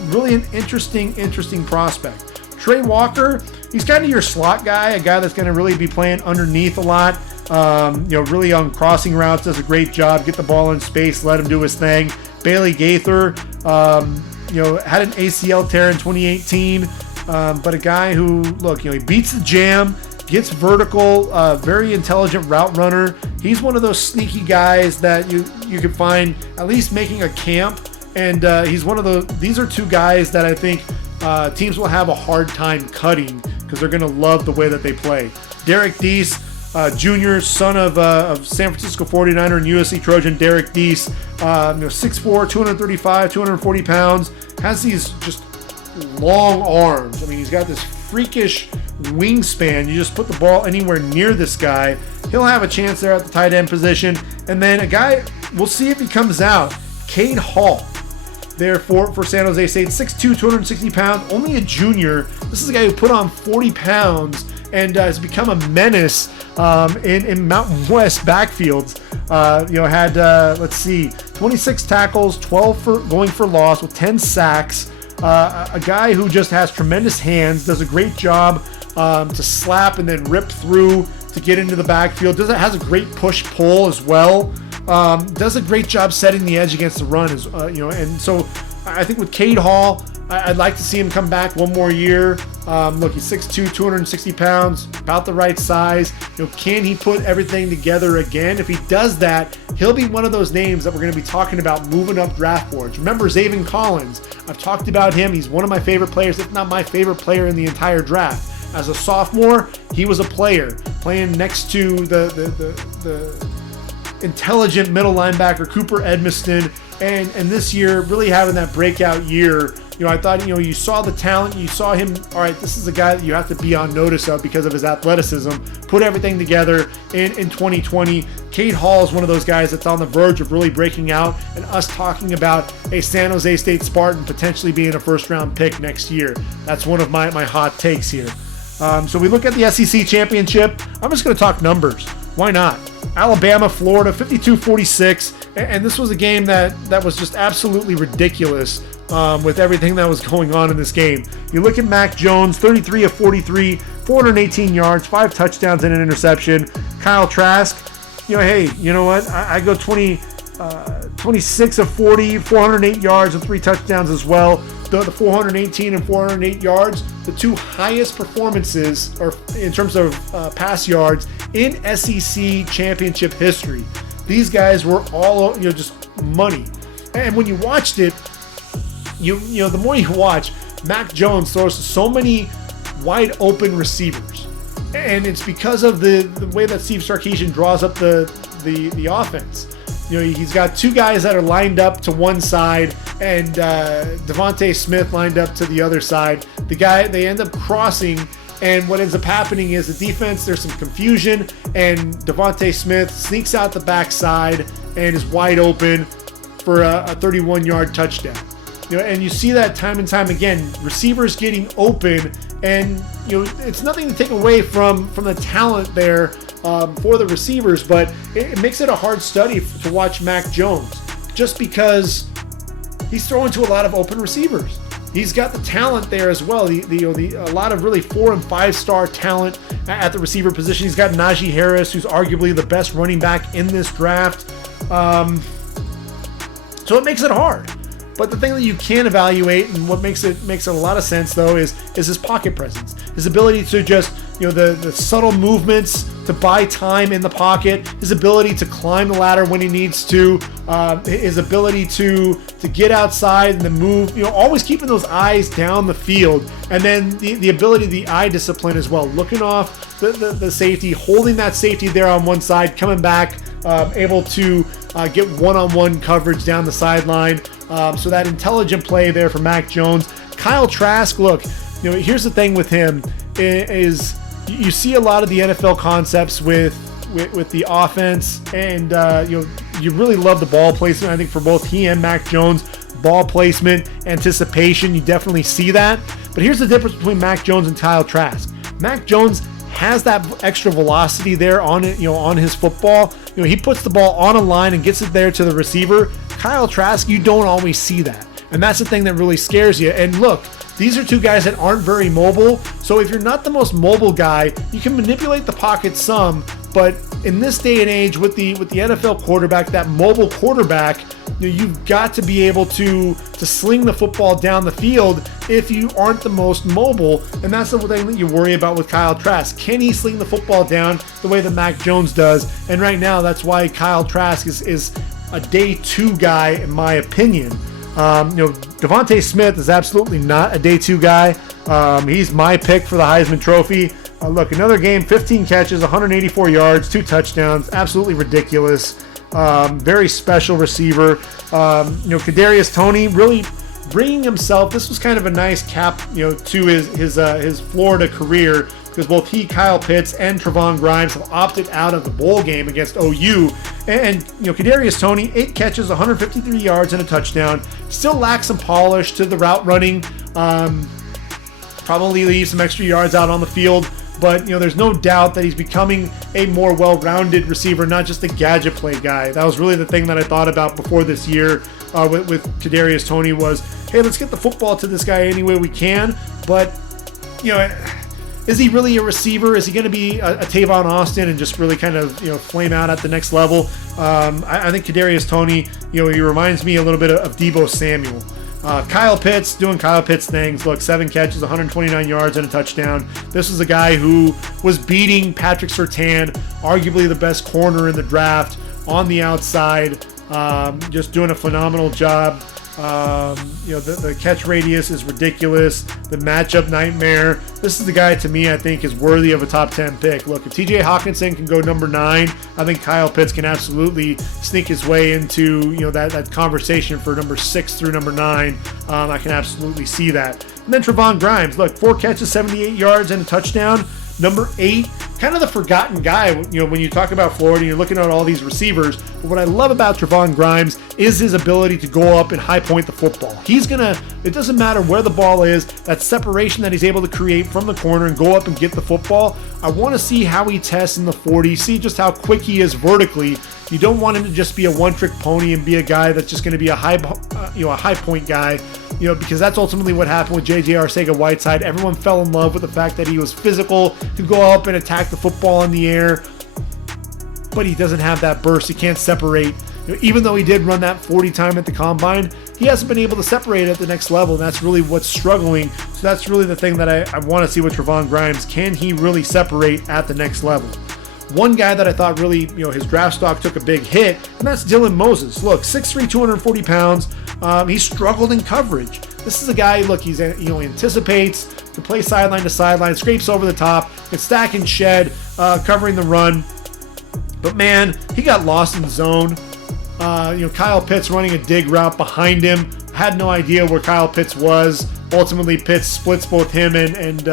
Really an interesting prospect. Trey Walker, he's kind of your slot guy, a guy that's going to really be playing underneath a lot. Really on crossing routes, does a great job. Get the ball in space, let him do his thing. Bailey Gaither, had an ACL tear in 2018, but a guy who, look, he beats the jam, gets vertical, very intelligent route runner. He's one of those sneaky guys that you could find at least making a camp, and he's one of those. These are two guys that I think teams will have a hard time cutting because they're going to love the way that they play. Derek Deese, Jr., son of San Francisco 49er and USC Trojan Derek Deese, 6'4", 235, 240 pounds, has these just long arms. I mean, he's got this freakish wingspan. You just put the ball anywhere near this guy, he'll have a chance there at the tight end position. And then a guy, we'll see if he comes out, Cade Hall, there for San Jose State, 6'2", 260 pounds, only a junior. This is a guy who put on 40 pounds and has become a menace in Mountain West backfields. Had 26 tackles, 12 for going for loss with 10 sacks. A guy who just has tremendous hands, does a great job to slap and then rip through to get into the backfield. Has a great push-pull as well. Does a great job setting the edge against the run, and so I think with Cade Hall, I'd like to see him come back one more year. Look, he's 6'2", 260 pounds, about the right size. Can he put everything together again? If he does that, he'll be one of those names that we're going to be talking about moving up draft boards. Remember Zaven Collins? I've talked about him. He's one of my favorite players, if not my favorite player in the entire draft. As a sophomore, he was a player playing next to the intelligent middle linebacker Cooper Edmiston, and this year really having that breakout year. I thought, you saw the talent, you saw him, all right, this is a guy that you have to be on notice of because of his athleticism, put everything together in 2020. Cade Hall is one of those guys that's on the verge of really breaking out, and us talking about a San Jose State Spartan potentially being a first-round pick next year. That's one of my hot takes here. So we look at the SEC championship. I'm just going to talk numbers. Why not? Alabama, Florida, 52-46, and this was a game that was just absolutely ridiculous with everything that was going on in this game. You look at Mac Jones, 33 of 43, 418 yards, 5 touchdowns and an interception. Kyle Trask, hey, you know what? I go 26 of 40, 408 yards and 3 touchdowns as well. The 418 and 408 yards, the two highest performances or in terms of pass yards in SEC championship history. These guys were all just money. And when you watched it, the more you watch, Mac Jones throws to so many wide open receivers, and it's because of the way that Steve Sarkisian draws up the offense. He's got two guys that are lined up to one side, and Devontae Smith lined up to the other side. They end up crossing, and what ends up happening is the defense, there's some confusion, and Devontae Smith sneaks out the backside and is wide open for a 31-yard touchdown. And you see that time and time again, receivers getting open, and it's nothing to take away from the talent there for the receivers, but it makes it a hard study to watch Mac Jones, just because he's throwing to a lot of open receivers. He's got the talent there as well. A lot of really 4- and 5-star talent at the receiver position. He's got Najee Harris, who's arguably the best running back in this draft. So it makes it hard. But the thing that you can evaluate, and what makes it a lot of sense though, is his pocket presence, his ability to just the subtle movements to buy time in the pocket, his ability to climb the ladder when he needs to, his ability to get outside and then move, always keeping those eyes down the field, and then the ability, the eye discipline as well, looking off the safety, holding that safety there on one side, coming back, able to get one-on-one coverage down the sideline. So that intelligent play there for Mac Jones. Kyle Trask, look, here's the thing with him is you see a lot of the NFL concepts with the offense, and you really love the ball placement. I think for both he and Mac Jones, ball placement, anticipation, you definitely see that. But here's the difference between Mac Jones and Kyle Trask. Mac Jones has that extra velocity there on it, on his football. He puts the ball on a line and gets it there to the receiver. Kyle Trask, you don't always see that. And that's the thing that really scares you. And look, these are two guys that aren't very mobile. So if you're not the most mobile guy, you can manipulate the pocket some. But in this day and age with the NFL quarterback, that mobile quarterback, you've got to be able to sling the football down the field if you aren't the most mobile. And that's the thing that you worry about with Kyle Trask. Can he sling the football down the way that Mac Jones does? And right now, that's why Kyle Trask is a day 2 guy, in my opinion. Devontae Smith is absolutely not a day 2 guy. He's my pick for the Heisman Trophy. Look, another game, 15 catches, 184 yards, 2 touchdowns, absolutely ridiculous. Very special receiver. Kadarius Toney really bringing himself. This was kind of a nice cap, to his Florida career, because both he, Kyle Pitts, and Trevon Grimes have opted out of the bowl game against OU. And Kadarius Toney, 8 catches, 153 yards, and a touchdown. Still lacks some polish to the route running. Probably leaves some extra yards out on the field. But, there's no doubt that he's becoming a more well-rounded receiver, not just a gadget play guy. That was really the thing that I thought about before this year with Kadarius Toney was, hey, let's get the football to this guy any way we can. But, is he really a receiver? Is he going to be a Tavon Austin and just really kind of, flame out at the next level? I think Kadarius Toney, he reminds me a little bit of Deebo Samuel. Kyle Pitts doing Kyle Pitts things. Look, 7 catches, 129 yards, and a touchdown. This is a guy who was beating Patrick Surtain, arguably the best corner in the draft, on the outside, just doing a phenomenal job. The catch radius is ridiculous. The matchup nightmare. This is the guy, to me, I think is worthy of a top 10 pick. Look, if TJ Hawkinson can go number 9, I think Kyle Pitts can absolutely sneak his way into that conversation for number 6 through number 9. I can absolutely see that. And then Trevon Grimes, look, 4 catches, 78 yards, and a touchdown. Number 8, kind of the forgotten guy, when you talk about Florida, you're looking at all these receivers. But what I love about Trevon Grimes is his ability to go up and high point the football. It doesn't matter where the ball is, that separation that he's able to create from the corner and go up and get the football. I want to see how he tests in the 40, see just how quick he is vertically. You don't want him to just be a one-trick pony and be a guy that's just going to be a high point guy. Because that's ultimately what happened with J.J. Arcega-Whiteside. Everyone fell in love with the fact that he was physical, could go up and attack the football in the air, but he doesn't have that burst. He can't separate. Even though he did run that 40 time at the combine, he hasn't been able to separate at the next level, and that's really what's struggling. So that's really the thing that I want to see with Trevon Grimes. Can he really separate at the next level? One guy that I thought really, his draft stock took a big hit, and that's Dylan Moses. Look, 6'3", 240 pounds. He struggled in coverage. This is a guy, look, he anticipates, can play sideline to sideline, scrapes over the top, can stack and shed, covering the run. But man, he got lost in the zone. Kyle Pitts running a dig route behind him. Had no idea where Kyle Pitts was. Ultimately, Pitts splits both him and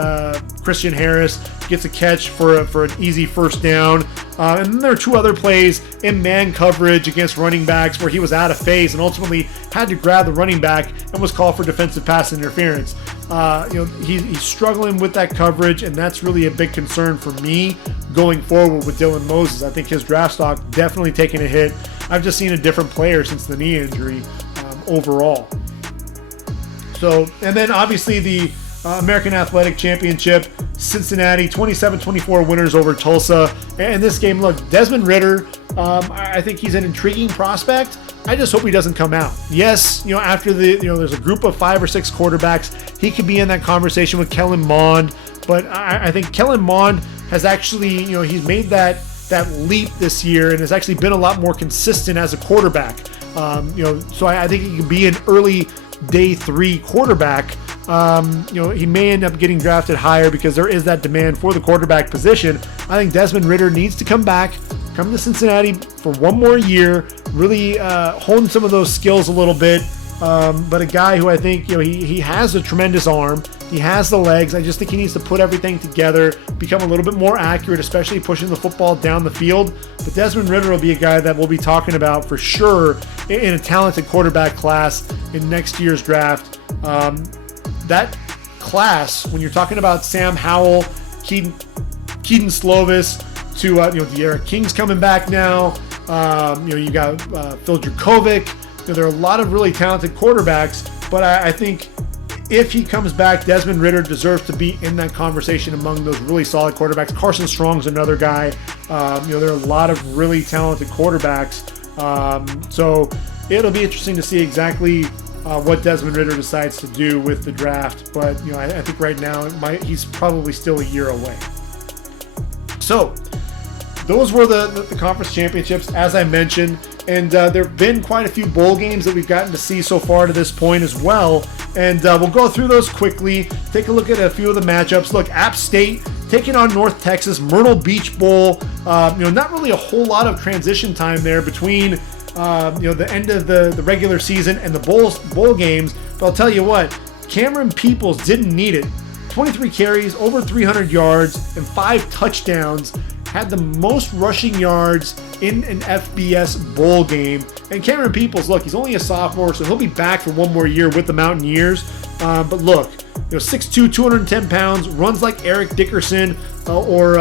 Christian Harris, gets a catch for an easy first down. And then there are 2 other plays in man coverage against running backs where he was out of phase and ultimately had to grab the running back and was called for defensive pass interference. He's struggling with that coverage, and that's really a big concern for me going forward with Dylan Moses. I think his draft stock definitely taking a hit. I've just seen a different player since the knee injury overall. So, and then obviously the American Athletic Championship, Cincinnati 27-24 winners over Tulsa. And this game, look, Desmond Ridder, I think he's an intriguing prospect. I just hope he doesn't come out. Yes, after there's a group of 5 or 6 quarterbacks, he could be in that conversation with Kellen Mond. But I think Kellen Mond has actually, he's made that leap this year and has actually been a lot more consistent as a quarterback. So I think he could be an early day 3 quarterback. He may end up getting drafted higher because there is that demand for the quarterback position. I think Desmond Ridder needs to come to Cincinnati for one more year, really hone some of those skills a little bit. But a guy who I think, he has a tremendous arm. He has the legs. I just think he needs to put everything together, become a little bit more accurate, especially pushing the football down the field. But Desmond Ridder will be a guy that we'll be talking about for sure in a talented quarterback class in next year's draft. That class, when you're talking about Sam Howell, Keaton Slovis, to De'Ara King's coming back now. You got Phil Dracovic. There are a lot of really talented quarterbacks, but I think if he comes back, Desmond Ridder deserves to be in that conversation among those really solid quarterbacks. Carson Strong's another guy. There are a lot of really talented quarterbacks. So it'll be interesting to see exactly what Desmond Ridder decides to do with the draft. But I think right now he's probably still a year away. So those were the conference championships. As I mentioned, And there have been quite a few bowl games that we've gotten to see so far to this point as well. And we'll go through those quickly, take a look at a few of the matchups. Look, App State taking on North Texas, Myrtle Beach Bowl. Not really a whole lot of transition time there between the end of the regular season and the bowl games. But I'll tell you what, Cameron Peoples didn't need it. 23 carries, over 300 yards, and 5 touchdowns. Had the most rushing yards in an FBS bowl game. And Cameron Peoples, look, he's only a sophomore, so he'll be back for one more year with the Mountaineers. But look, 6'2", 210 pounds, runs like Eric Dickerson or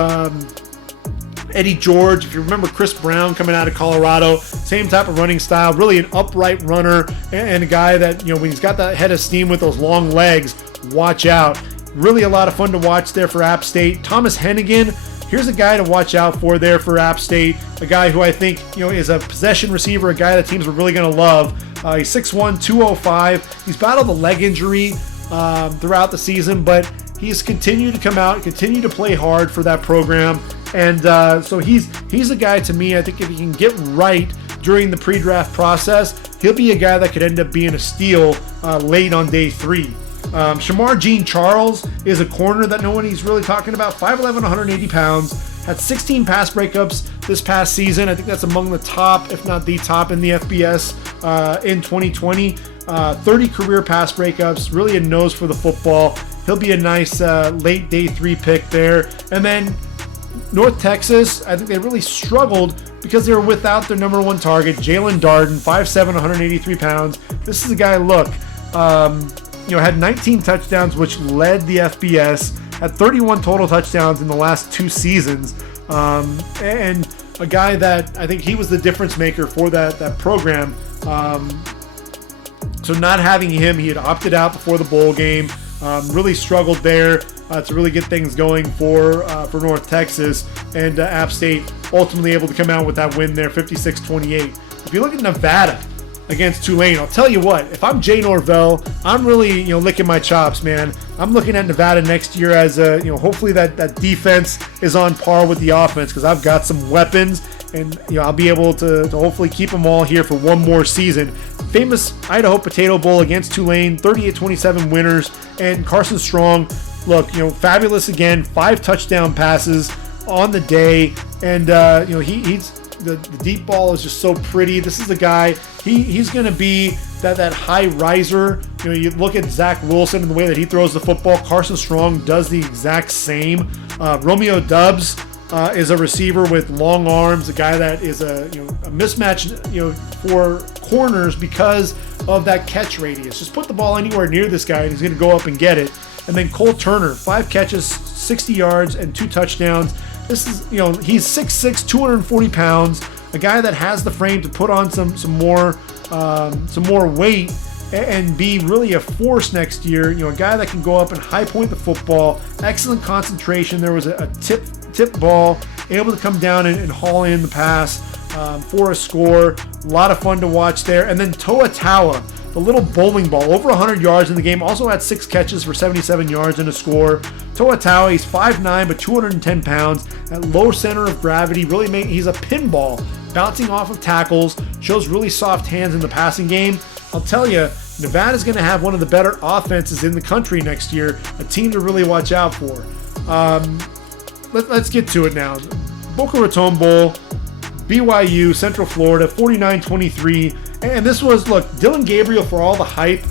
Eddie George. If you remember Chris Brown coming out of Colorado, same type of running style, really an upright runner and a guy that, when he's got that head of steam with those long legs, watch out. Really a lot of fun to watch there for App State. Thomas Hennigan, here's a guy to watch out for there for App State, a guy who I think, is a possession receiver, a guy that teams are really going to love. He's 6'1", 205. He's battled a leg injury throughout the season, but he's continued to come out, continue to play hard for that program. And so he's a guy to me, I think if he can get right during the pre-draft process, he'll be a guy that could end up being a steal late on day 3. Shamar Jean Charles is a corner that no one is really talking about. 5'11", 180 pounds. Had 16 pass breakups this past season. I think that's among the top, if not the top, in the FBS in 2020. 30 career pass breakups. Really a nose for the football. He'll be a nice late day 3 pick there. And then North Texas, I think they really struggled because they were without their number 1 target, Jalen Darden, 5'7", 183 pounds. This is a guy, look, had 19 touchdowns, which led the FBS, had 31 total touchdowns in the last 2 seasons, and a guy that I think he was the difference maker for that program. So not having him, he had opted out before the bowl game, really struggled there to really get things going for North Texas, and App State ultimately able to come out with that win there, 56-28. If you look at Nevada against Tulane, I'll tell you what, if I'm Jay Norvell, I'm really, licking my chops, man. I'm looking at Nevada next year as hopefully that defense is on par with the offense, because I've got some weapons, and I'll be able to hopefully keep them all here for one more season. Famous Idaho Potato Bowl against Tulane, 38-27 winners, and Carson Strong, look, fabulous again, 5 touchdown passes on the day, and he's the deep ball is just so pretty. This is the guy, he's going to be that high riser. You look at Zach Wilson and the way that he throws the football. Carson Strong does the exact same. Romeo Doubs is a receiver with long arms, a guy that is a mismatch for corners because of that catch radius. Just put the ball anywhere near this guy and he's going to go up and get it. And then Cole Turner, 5 catches, 60 yards, and 2 touchdowns. This is, he's 6'6", 240 pounds, a guy that has the frame to put on some more weight and be really a force next year. A guy that can go up and high point the football, excellent concentration. There was a tip ball, able to come down and haul in the pass for a score. A lot of fun to watch there. And then Toa Taua, the little bowling ball, over 100 yards in the game, also had 6 catches for 77 yards and a score. Toa Taua, he's 5'9", but 210 pounds, at low center of gravity, he's a pinball, bouncing off of tackles, shows really soft hands in the passing game. I'll tell you, Nevada's going to have one of the better offenses in the country next year, a team to really watch out for. Let's get to it now. Boca Raton Bowl, BYU, Central Florida, 49-23. And this was, look, Dylan Gabriel, for all the hype,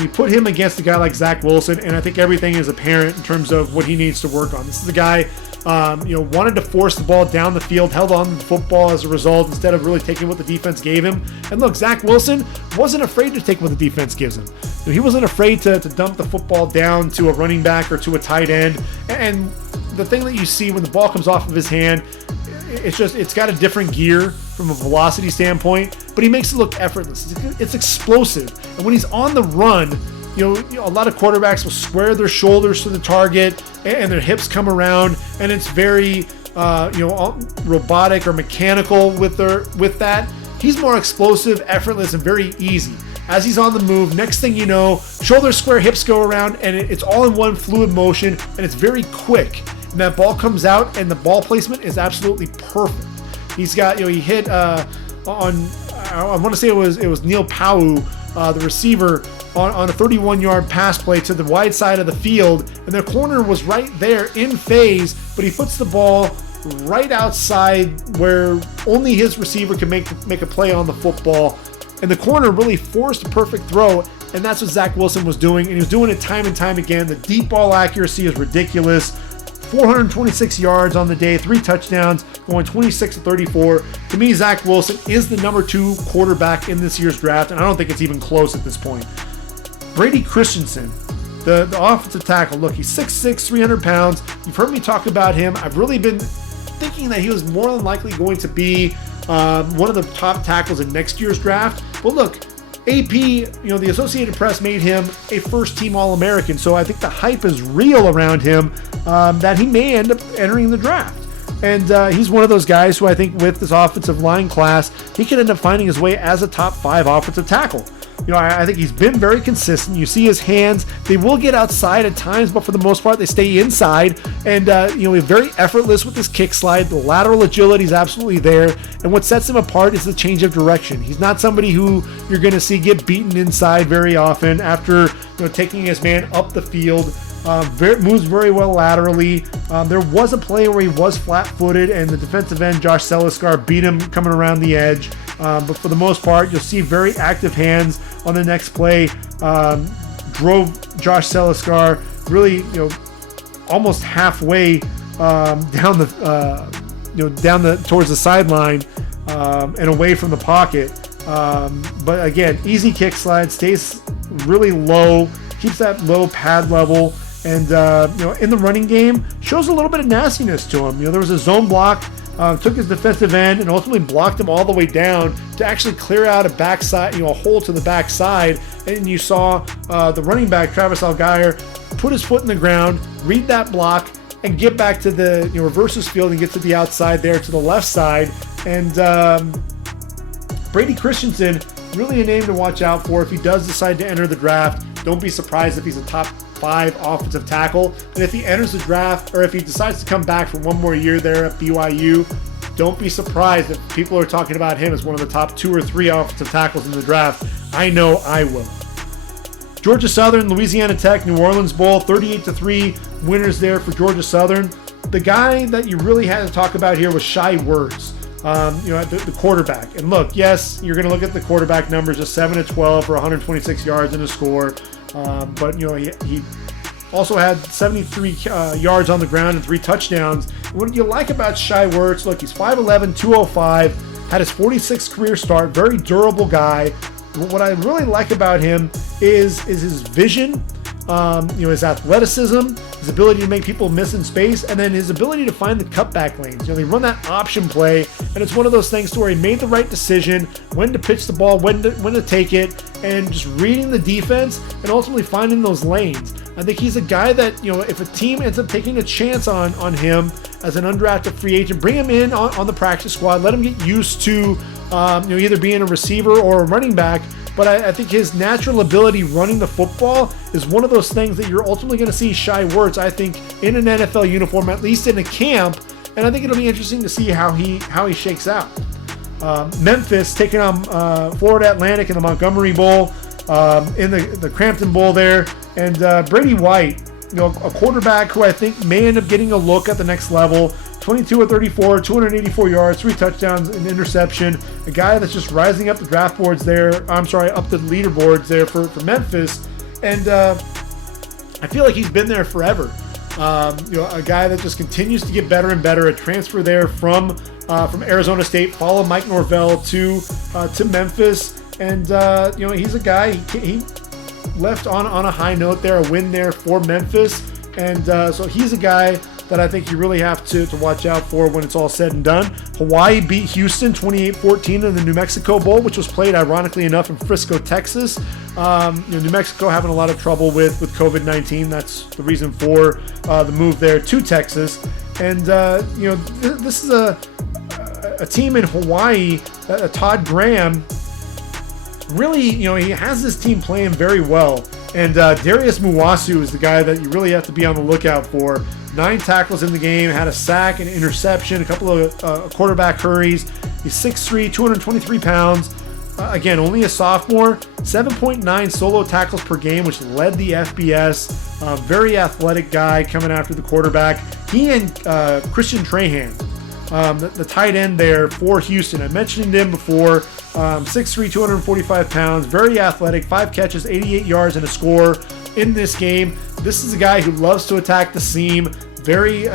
you put him against a guy like Zach Wilson, and I think everything is apparent in terms of what he needs to work on. This is a guy, wanted to force the ball down the field, held on to the football as a result instead of really taking what the defense gave him. And look, Zach Wilson wasn't afraid to take what the defense gives him. He wasn't afraid to dump the football down to a running back or to a tight end. And the thing that you see when the ball comes off of his hand, it's got a different gear from a velocity standpoint, but he makes it look effortless. It's explosive. And when he's on the run, a lot of quarterbacks will square their shoulders to the target and their hips come around, and it's very, robotic or mechanical with that. He's more explosive, effortless, and very easy. As he's on the move, next thing you know, shoulders square, hips go around, and it's all in one fluid motion, and it's very quick. And that ball comes out, and the ball placement is absolutely perfect. He's got, he hit I want to say it was Neil Pau, the receiver, on a 31-yard pass play to the wide side of the field, and their corner was right there in phase, but he puts the ball right outside where only his receiver can make a play on the football, and the corner really forced a perfect throw, and that's what Zach Wilson was doing, and he was doing it time and time again. The deep ball accuracy is ridiculous. 426 yards on the day, 3 touchdowns, going 26-34. To me, Zach Wilson is the number 2 quarterback in this year's draft, and I don't think it's even close at this point. Brady Christensen, the offensive tackle. Look, he's 6'6", 300 pounds. You've heard me talk about him. I've really been thinking that he was more than likely going to be one of the top tackles in next year's draft. But look, AP, the Associated Press made him a first-team All-American, so I think the hype is real around him that he may end up entering the draft. And he's one of those guys who I think with this offensive line class, he could end up finding his way as a top 5 offensive tackle. I think he's been very consistent. You see his hands, they will get outside at times, but for the most part, they stay inside. And, he's very effortless with his kick slide. The lateral agility is absolutely there. And what sets him apart is the change of direction. He's not somebody who you're going to see get beaten inside very often after, taking his man up the field. Moves very well laterally. There was a play where he was flat-footed, and the defensive end, Josh Seliskar, beat him coming around the edge. But for the most part, you'll see very active hands on the next play. Drove Josh Seliskar really, almost halfway down the towards the sideline and away from the pocket. But again, easy kick slide, stays really low, keeps that low pad level. And, in the running game, shows a little bit of nastiness to him. There was a zone block, took his defensive end and ultimately blocked him all the way down to actually clear out a backside, a hole to the backside. And you saw the running back, Travis Algier, put his foot in the ground, read that block, and get back to the, reverse his field and get to the outside there to the left side. And Brady Christensen, really a name to watch out for if he does decide to enter the draft. Don't be surprised if he's a top 5 offensive tackle. And if he enters the draft, or if he decides to come back for one more year there at BYU, don't be surprised if people are talking about him as one of the top 2 or 3 offensive tackles in the draft. I know I will. Georgia Southern, Louisiana Tech, New Orleans Bowl, 38-3 winners there for Georgia Southern. The guy that you really had to talk about here was Shai Werts, the quarterback. And look, yes, you're going to look at the quarterback numbers, just 7-12 for 126 yards and a score. But he also had 73 yards on the ground and 3 touchdowns. What you like about Shai Werts, look, he's 5'11", 205, had his 46th career start, very durable guy. What I really like about him is his vision, his athleticism, his ability to make people miss in space, and then his ability to find the cutback lanes. They run that option play, and it's one of those things to where he made the right decision, when to pitch the ball, when to take it, and just reading the defense and ultimately finding those lanes. I think he's a guy that, if a team ends up taking a chance on him as an undrafted free agent, bring him in on the practice squad, let him get used to either being a receiver or a running back. But I think his natural ability running the football is one of those things that you're ultimately going to see Shai Werts, I think, in an NFL uniform, at least in a camp. And I think it'll be interesting to see how he shakes out. Memphis taking on Florida Atlantic in the Montgomery Bowl, in the Crampton Bowl there. And Brady White, a quarterback who I think may end up getting a look at the next level. 22-34, 284 yards, 3 touchdowns, an interception. A guy that's just rising up the draft boards there. Up the leaderboards there for Memphis. And I feel like he's been there forever. A guy that just continues to get better and better. A transfer there from Arizona State, followed Mike Norvell to Memphis. And, he's a guy, he left on a high note there, a win there for Memphis. And so he's a guy that I think you really have to watch out for when it's all said and done. Hawaii beat Houston 28-14 in the New Mexico Bowl, which was played, ironically enough, in Frisco, Texas. New Mexico having a lot of trouble with COVID-19. That's the reason for the move there to Texas. And, this is a team in Hawaii, Todd Graham, really, he has this team playing very well. And Darius Muwasu is the guy that you really have to be on the lookout for. 9 tackles in the game, had a sack, an interception, a couple of quarterback hurries. He's 6'3", 223 pounds. Again, only a sophomore. 7.9 solo tackles per game, which led the FBS. Very athletic guy coming after the quarterback. He and Christian Trahan, the tight end there for Houston. I mentioned him before. 6'3", 245 pounds. Very athletic. 5 catches, 88 yards, and a score in this game. This is a guy who loves to attack the seam. Very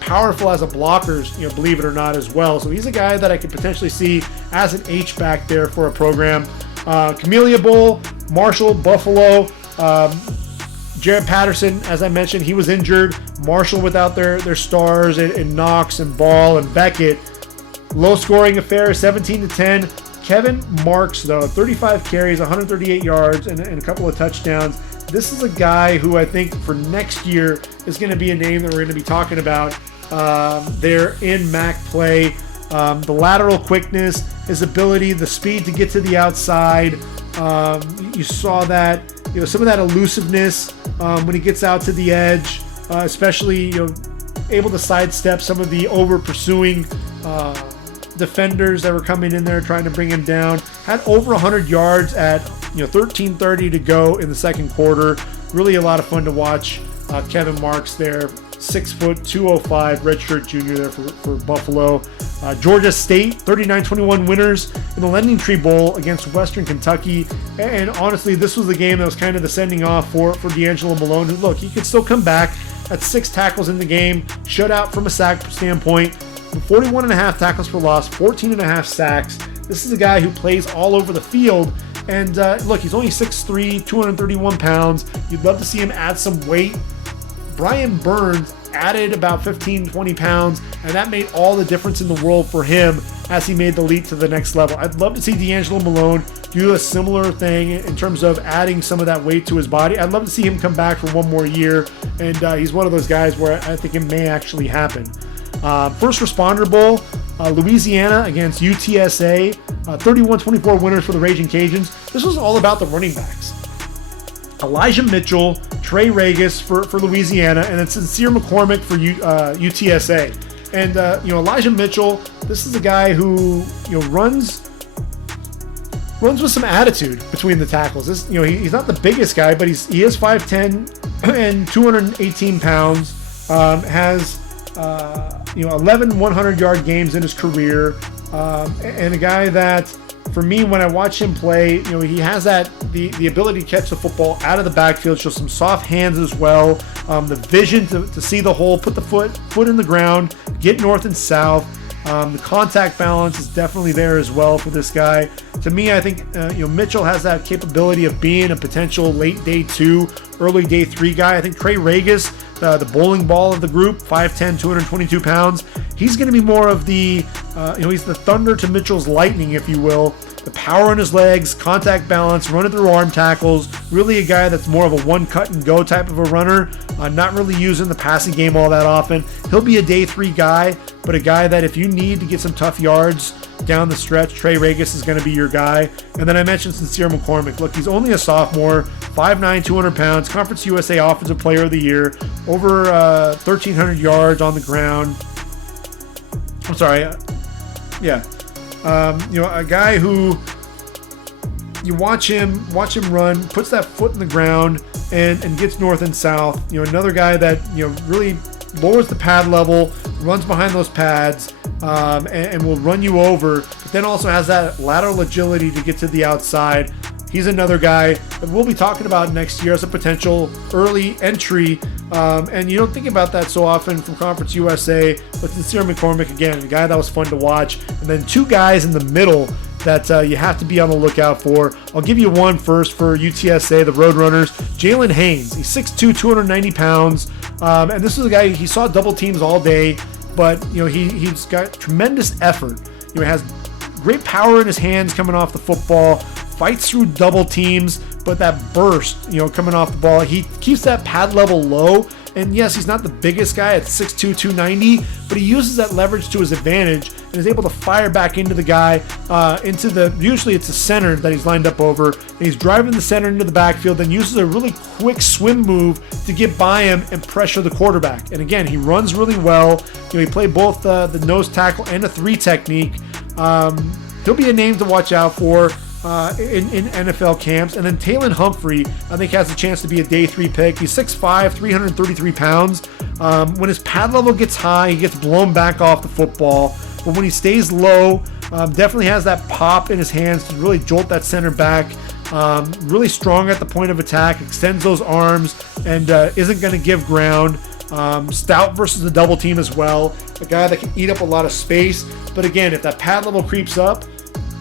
powerful as a blocker, believe it or not, as well. So he's a guy that I could potentially see as an H-back there for a program. Camellia Bowl, Marshall, Buffalo, Jared Patterson, as I mentioned, he was injured. Marshall without their stars in Knox and Ball and Beckett. Low-scoring affair, 17-10. Kevin Marks, though, 35 carries, 138 yards, and a couple of touchdowns. This is a guy who I think for next year is going to be a name that we're going to be talking about there in MAC play. The lateral quickness, his ability, the speed to get to the outside. You saw that, some of that elusiveness when he gets out to the edge, especially, able to sidestep some of the over-pursuing defenders that were coming in there trying to bring him down. Had over 100 yards at 13:30 to go in the second quarter. Really a lot of fun to watch. Kevin Marks there, 6 foot, 205, redshirt junior there for Buffalo. Georgia State, 39-21 winners in the Lending Tree Bowl against Western Kentucky. And honestly, this was the game that was kind of the sending off for D'Angelo Malone, who, look, he could still come back at 6 tackles in the game, shutout from a sack standpoint, 41.5 tackles for loss, 14.5 sacks. This is a guy who plays all over the field. And look, he's only 6'3", 231 pounds. You'd love to see him add some weight. Brian Burns added about 15, 20 pounds, and that made all the difference in the world for him as he made the leap to the next level. I'd love to see D'Angelo Malone do a similar thing in terms of adding some of that weight to his body. I'd love to see him come back for one more year, and he's one of those guys where I think it may actually happen. First Responder Bowl, Louisiana against UTSA, 31-24 winners for the Raging Cajuns. This was all about the running backs. Elijah Mitchell, Trey Regis for Louisiana, and then Sincere McCormick for UTSA. And Elijah Mitchell, this is a guy who runs with some attitude between the tackles. He's not the biggest guy, but he is 5'10" and 218 pounds. Has 11 100-yard games in his career, and a guy that, for me, when I watch him play, he has the ability to catch the football out of the backfield, shows some soft hands as well, the vision to see the hole, put the foot in the ground, get north and south. The contact balance is definitely there as well for this guy. To me, I think Mitchell has that capability of being a potential late day 2, early day 3 guy. I think Trey Regis, the bowling ball of the group, 5'10", 222 pounds. He's going to be more of the, he's the thunder to Mitchell's lightning, if you will. The power in his legs, contact balance, running through arm tackles. Really a guy that's more of a one cut and go type of a runner. Not really using the passing game all that often. He'll be a day 3 guy, but a guy that if you need to get some tough yards down the stretch, Trey Regis is going to be your guy. And then I mentioned Sincere McCormick. Look, he's only a sophomore, 5'9", 200 pounds, Conference USA Offensive Player of the Year, over 1,300 yards on the ground. I'm sorry. A guy who you watch him run, puts that foot in the ground and gets north and south. Another guy that really lowers the pad level, runs behind those pads, and will run you over, but then also has that lateral agility to get to the outside. He's another guy that we'll be talking about next year as a potential early entry, and you don't think about that so often from Conference USA, but Sincere McCormick, again, a guy that was fun to watch. And then 2 guys in the middle that you have to be on the lookout for. I'll give you one first for UTSA, the Roadrunners. Jalen Haynes, he's 6'2", 290 pounds, and this is a guy, he saw double teams all day, but he's got tremendous effort. He has great power in his hands coming off the football, fights through double teams, but that burst, coming off the ball, he keeps that pad level low. And yes, he's not the biggest guy at 6'2", 290, but he uses that leverage to his advantage. and is able to fire back into the guy, usually it's the center that he's lined up over, and he's driving the center into the backfield, then uses a really quick swim move to get by him and pressure the quarterback. And again, he runs really well. He played both the nose tackle and a 3 technique. He'll be a name to watch out for in NFL camps. And then Taylon Humphrey, I think, has a chance to be a day 3 pick. He's 6'5", 333 pounds. When his pad level gets high, he gets blown back off the football. But when he stays low, definitely has that pop in his hands to really jolt that center back. Really strong at the point of attack, extends those arms, and isn't going to give ground. Stout versus the double team as well. A guy that can eat up a lot of space. But again, if that pad level creeps up,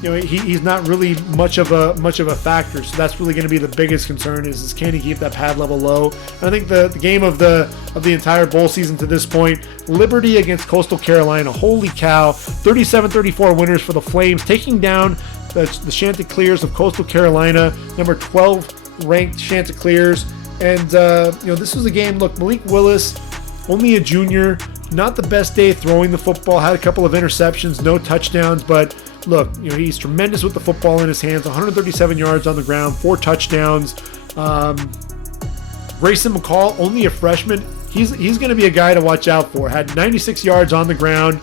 he's not really much of a factor. So that's really going to be the biggest concern is can he keep that pad level low? And I think the game of the entire bowl season to this point, Liberty against Coastal Carolina. Holy cow! 37-34 winners for the Flames, taking down the Chanticleers of Coastal Carolina, number 12 ranked Chanticleers. And this was a game. Look, Malik Willis, only a junior, not the best day throwing the football. Had a couple of interceptions, no touchdowns, but look, he's tremendous with the football in his hands. 137 yards on the ground, 4 touchdowns. Grayson McCall, only a freshman. He's going to be a guy to watch out for. Had 96 yards on the ground,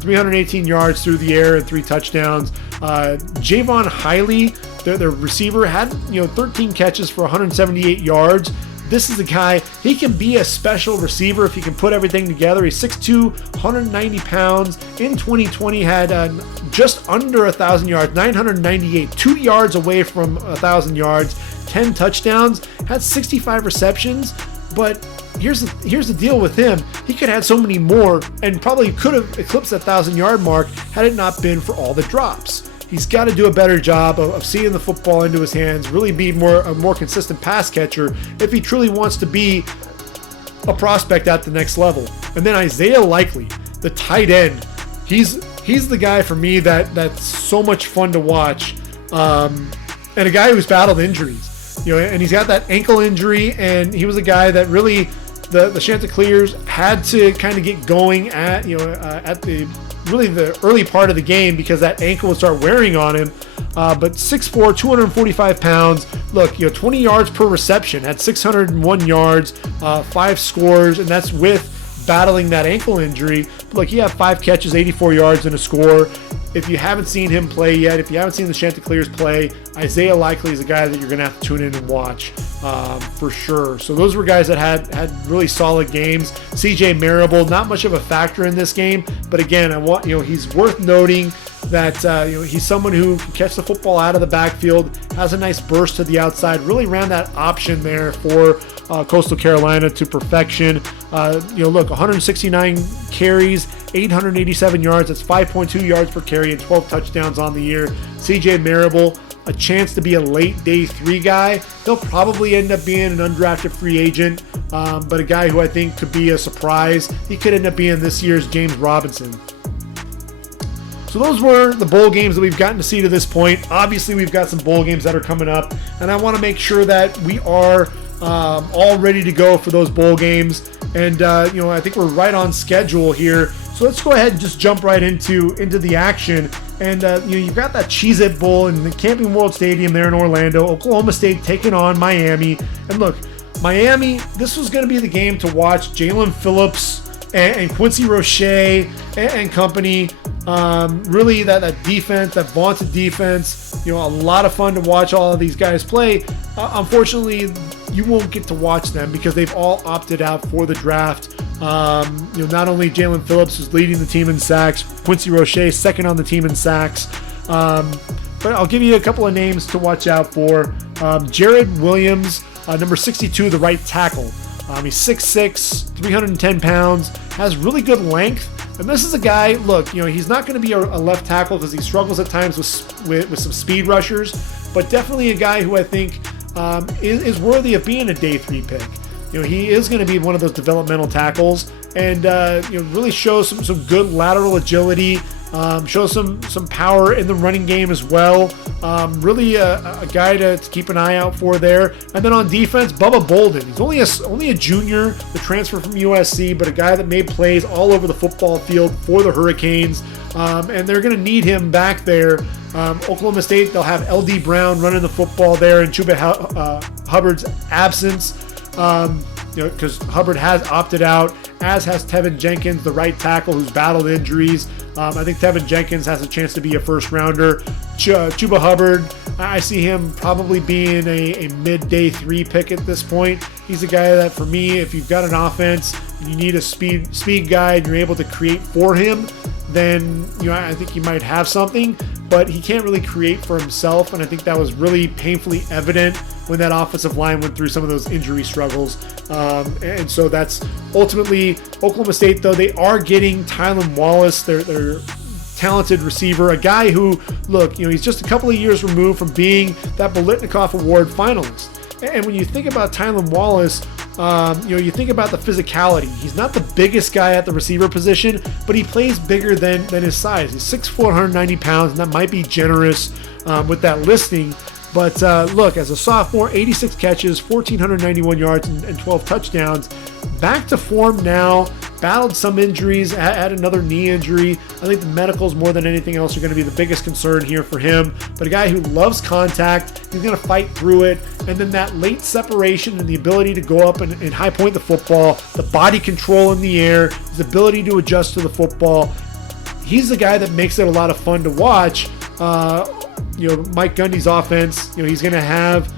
318 yards through the air, and 3 touchdowns. Javon Hiley, their receiver, had 13 catches for 178 yards. This is a guy, he can be a special receiver if he can put everything together. He's 6'2", 190 pounds. In 2020, had just under 1,000 yards, 998, 2 yards away from 1,000 yards, 10 touchdowns, had 65 receptions. But here's the deal with him. He could have had so many more and probably could have eclipsed that 1,000-yard mark had it not been for all the drops. He's got to do a better job of seeing the football into his hands, really be a more consistent pass catcher if he truly wants to be a prospect at the next level. And then Isaiah Likely, the tight end, he's the guy for me that's so much fun to watch, and a guy who's battled injuries, and he's got that ankle injury, and he was a guy that really the Chanticleers had to kind of get going at the early part of the game because that ankle would start wearing on him. But 6'4", 245 pounds. Look, 20 yards per reception, had 601 yards, 5 scores, and that's with battling that ankle injury. But look, he had 5 catches, 84 yards, and a score. If you haven't seen him play yet, if you haven't seen the Chanticleers play, Isaiah Likely is a guy that you're going to have to tune in and watch for sure. So those were guys that had really solid games. CJ Marable, not much of a factor in this game, but again, he's worth noting that he's someone who can catch the football out of the backfield, has a nice burst to the outside, really ran that option there for Coastal Carolina to perfection. Look, 169 carries, 887 yards. That's 5.2 yards per carry and 12 touchdowns on the year. CJ Marable, a chance to be a late day 3 guy. He'll probably end up being an undrafted free agent, but a guy who I think could be a surprise. He could end up being this year's James Robinson. So those were the bowl games that we've gotten to see to this point. Obviously, we've got some bowl games that are coming up, and I want to make sure that we are all ready to go for those bowl games. And I think we're right on schedule here. So let's go ahead and just jump right into the action. And you've got that Cheez-It Bowl in the Camping World Stadium there in Orlando. Oklahoma State taking on Miami. And look, Miami, this was going to be the game to watch. Jalen Phillips and Quincy Roche and company. Really that defense, that vaunted defense, a lot of fun to watch all of these guys play. Unfortunately, you won't get to watch them because they've all opted out for the draft. Not only Jalen Phillips is leading the team in sacks, Quincy Roche second on the team in sacks. But I'll give you a couple of names to watch out for. Jared Williams, number 62, the right tackle. He's 6'6", 310 pounds, has really good length. And this is a guy, look, he's not going to be a left tackle because he struggles at times with some speed rushers, but definitely a guy who I think is worthy of being a day 3 pick. He is going to be one of those developmental tackles and really shows some good lateral agility Shows some power in the running game as well. Really a guy to keep an eye out for there. And then on defense, Bubba Bolden. He's only a junior, the transfer from USC, but a guy that made plays all over the football field for the Hurricanes. And they're going to need him back there. Oklahoma State, they'll have LD Brown running the football there in Chuba Hubbard's absence. Because Hubbard has opted out, as has Tevin Jenkins, the right tackle, who's battled injuries. I think Tevin Jenkins has a chance to be a first-rounder. Chuba Hubbard, I see him probably being a mid-day 3 pick at this point. He's a guy that, for me, if you've got an offense, you need a speed guy, and you're able to create for him, then I think you might have something. But he can't really create for himself, and I think that was really painfully evident when that offensive line went through some of those injury struggles. And so that's ultimately Oklahoma State, though. They are getting Tylan Wallace, their talented receiver, a guy who, he's just a couple of years removed from being that Biletnikoff Award finalist. And when you think about Tylan Wallace, you think about the physicality. He's not the biggest guy at the receiver position, but he plays bigger than his size. He's 6'4", 190 pounds, and that might be generous with that listing. But as a sophomore, 86 catches, 1,491 yards, and 12 touchdowns. Back to form now. Battled some injuries, had another knee injury. I think the medicals, more than anything else, are going to be the biggest concern here for him. But a guy who loves contact, he's going to fight through it. And then that late separation and the ability to go up and high point the football, the body control in the air, his ability to adjust to the football. He's the guy that makes it a lot of fun to watch. Mike Gundy's offense, he's going to have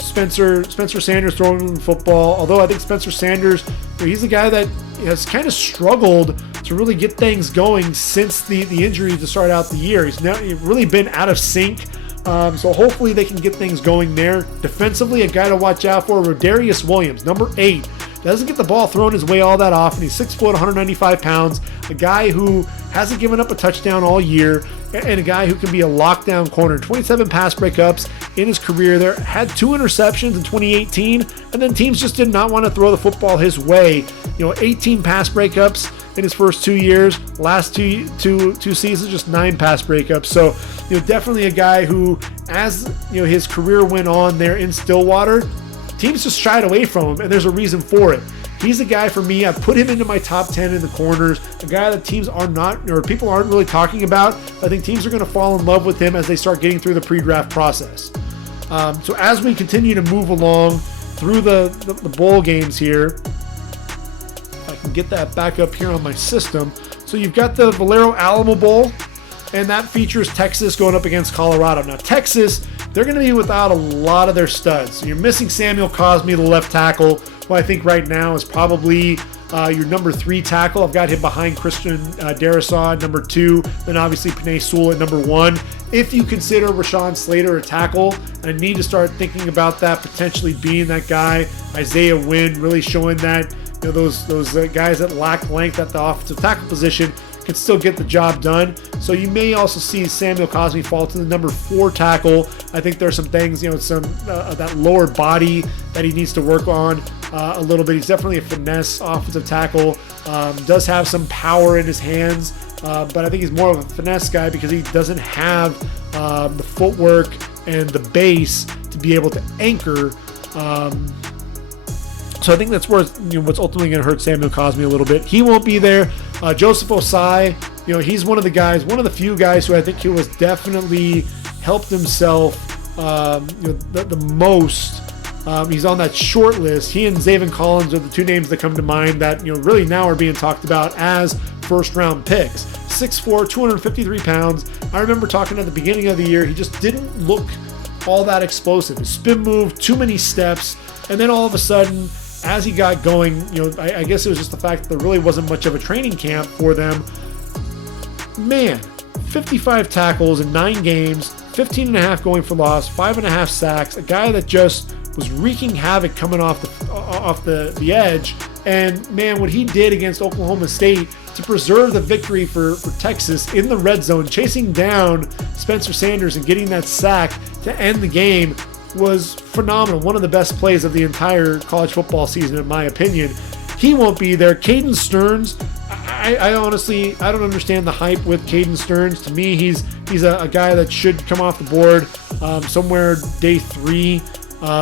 Spencer Sanders throwing the football. Although I think Spencer Sanders, he's a guy that has kind of struggled to really get things going since the injury to start out the year. He's now really been out of sync. So hopefully they can get things going there. Defensively, a guy to watch out for, Rodarius Williams, number 8. Doesn't get the ball thrown his way all that often. He's 6'4", 195 pounds. A guy who hasn't given up a touchdown all year, and a guy who can be a lockdown corner. 27 pass breakups in his career there. Had 2 interceptions in 2018, and then teams just did not want to throw the football his way. 18 pass breakups in his first 2 years. Last two seasons, just 9 pass breakups. So, definitely a guy who, as his career went on there in Stillwater, teams just shied away from him, and there's a reason for it. He's a guy for me. I put him into my top 10 in the corners. A guy that teams are not, or people aren't really talking about. I think teams are going to fall in love with him as they start getting through the pre-draft process. So as we continue to move along through the bowl games here, if I can get that back up here on my system. So you've got the Valero Alamo Bowl, and that features Texas going up against Colorado. Now Texas, they're going to be without a lot of their studs. So you're missing Samuel Cosme, the left tackle, who I think right now is probably your number 3 tackle. I've got him behind Christian Darrisaw at number 2, then obviously Penei Sewell at number 1. If you consider Rashawn Slater a tackle, I need to start thinking about that potentially being that guy. Isaiah Wynn really showing that those guys that lack length at the offensive tackle position can still get the job done. So you may also see Samuel Cosme fall to the number 4 tackle. I think there's some things, some that lower body that he needs to work on a little bit. He's definitely a finesse offensive tackle. Does have some power in his hands, but I think he's more of a finesse guy because he doesn't have the footwork and the base to be able to anchor. So I think that's what's ultimately going to hurt Samuel Cosme a little bit. He won't be there. Joseph Osai, he's one of the few guys who I think he was definitely helped himself the most. He's on that short list. He and Zaven Collins are the 2 names that come to mind that really now are being talked about as first round picks. 6'4", 253 pounds. I remember talking at the beginning of the year, he just didn't look all that explosive. His spin move, too many steps, and then all of a sudden, as he got going, I guess it was just the fact that there really wasn't much of a training camp for them. Man, 55 tackles in 9 games, 15.5 going for loss, 5.5 sacks. A guy that just was wreaking havoc coming off the edge. And man, what he did against Oklahoma State to preserve the victory for Texas in the red zone, chasing down Spencer Sanders and getting that sack to end the game, was phenomenal. One of the best plays of the entire college football season, in my opinion. He won't be there. Caden Stearns, I honestly, I don't understand the hype with Caden Stearns. To me, he's a guy that should come off the board somewhere day 3,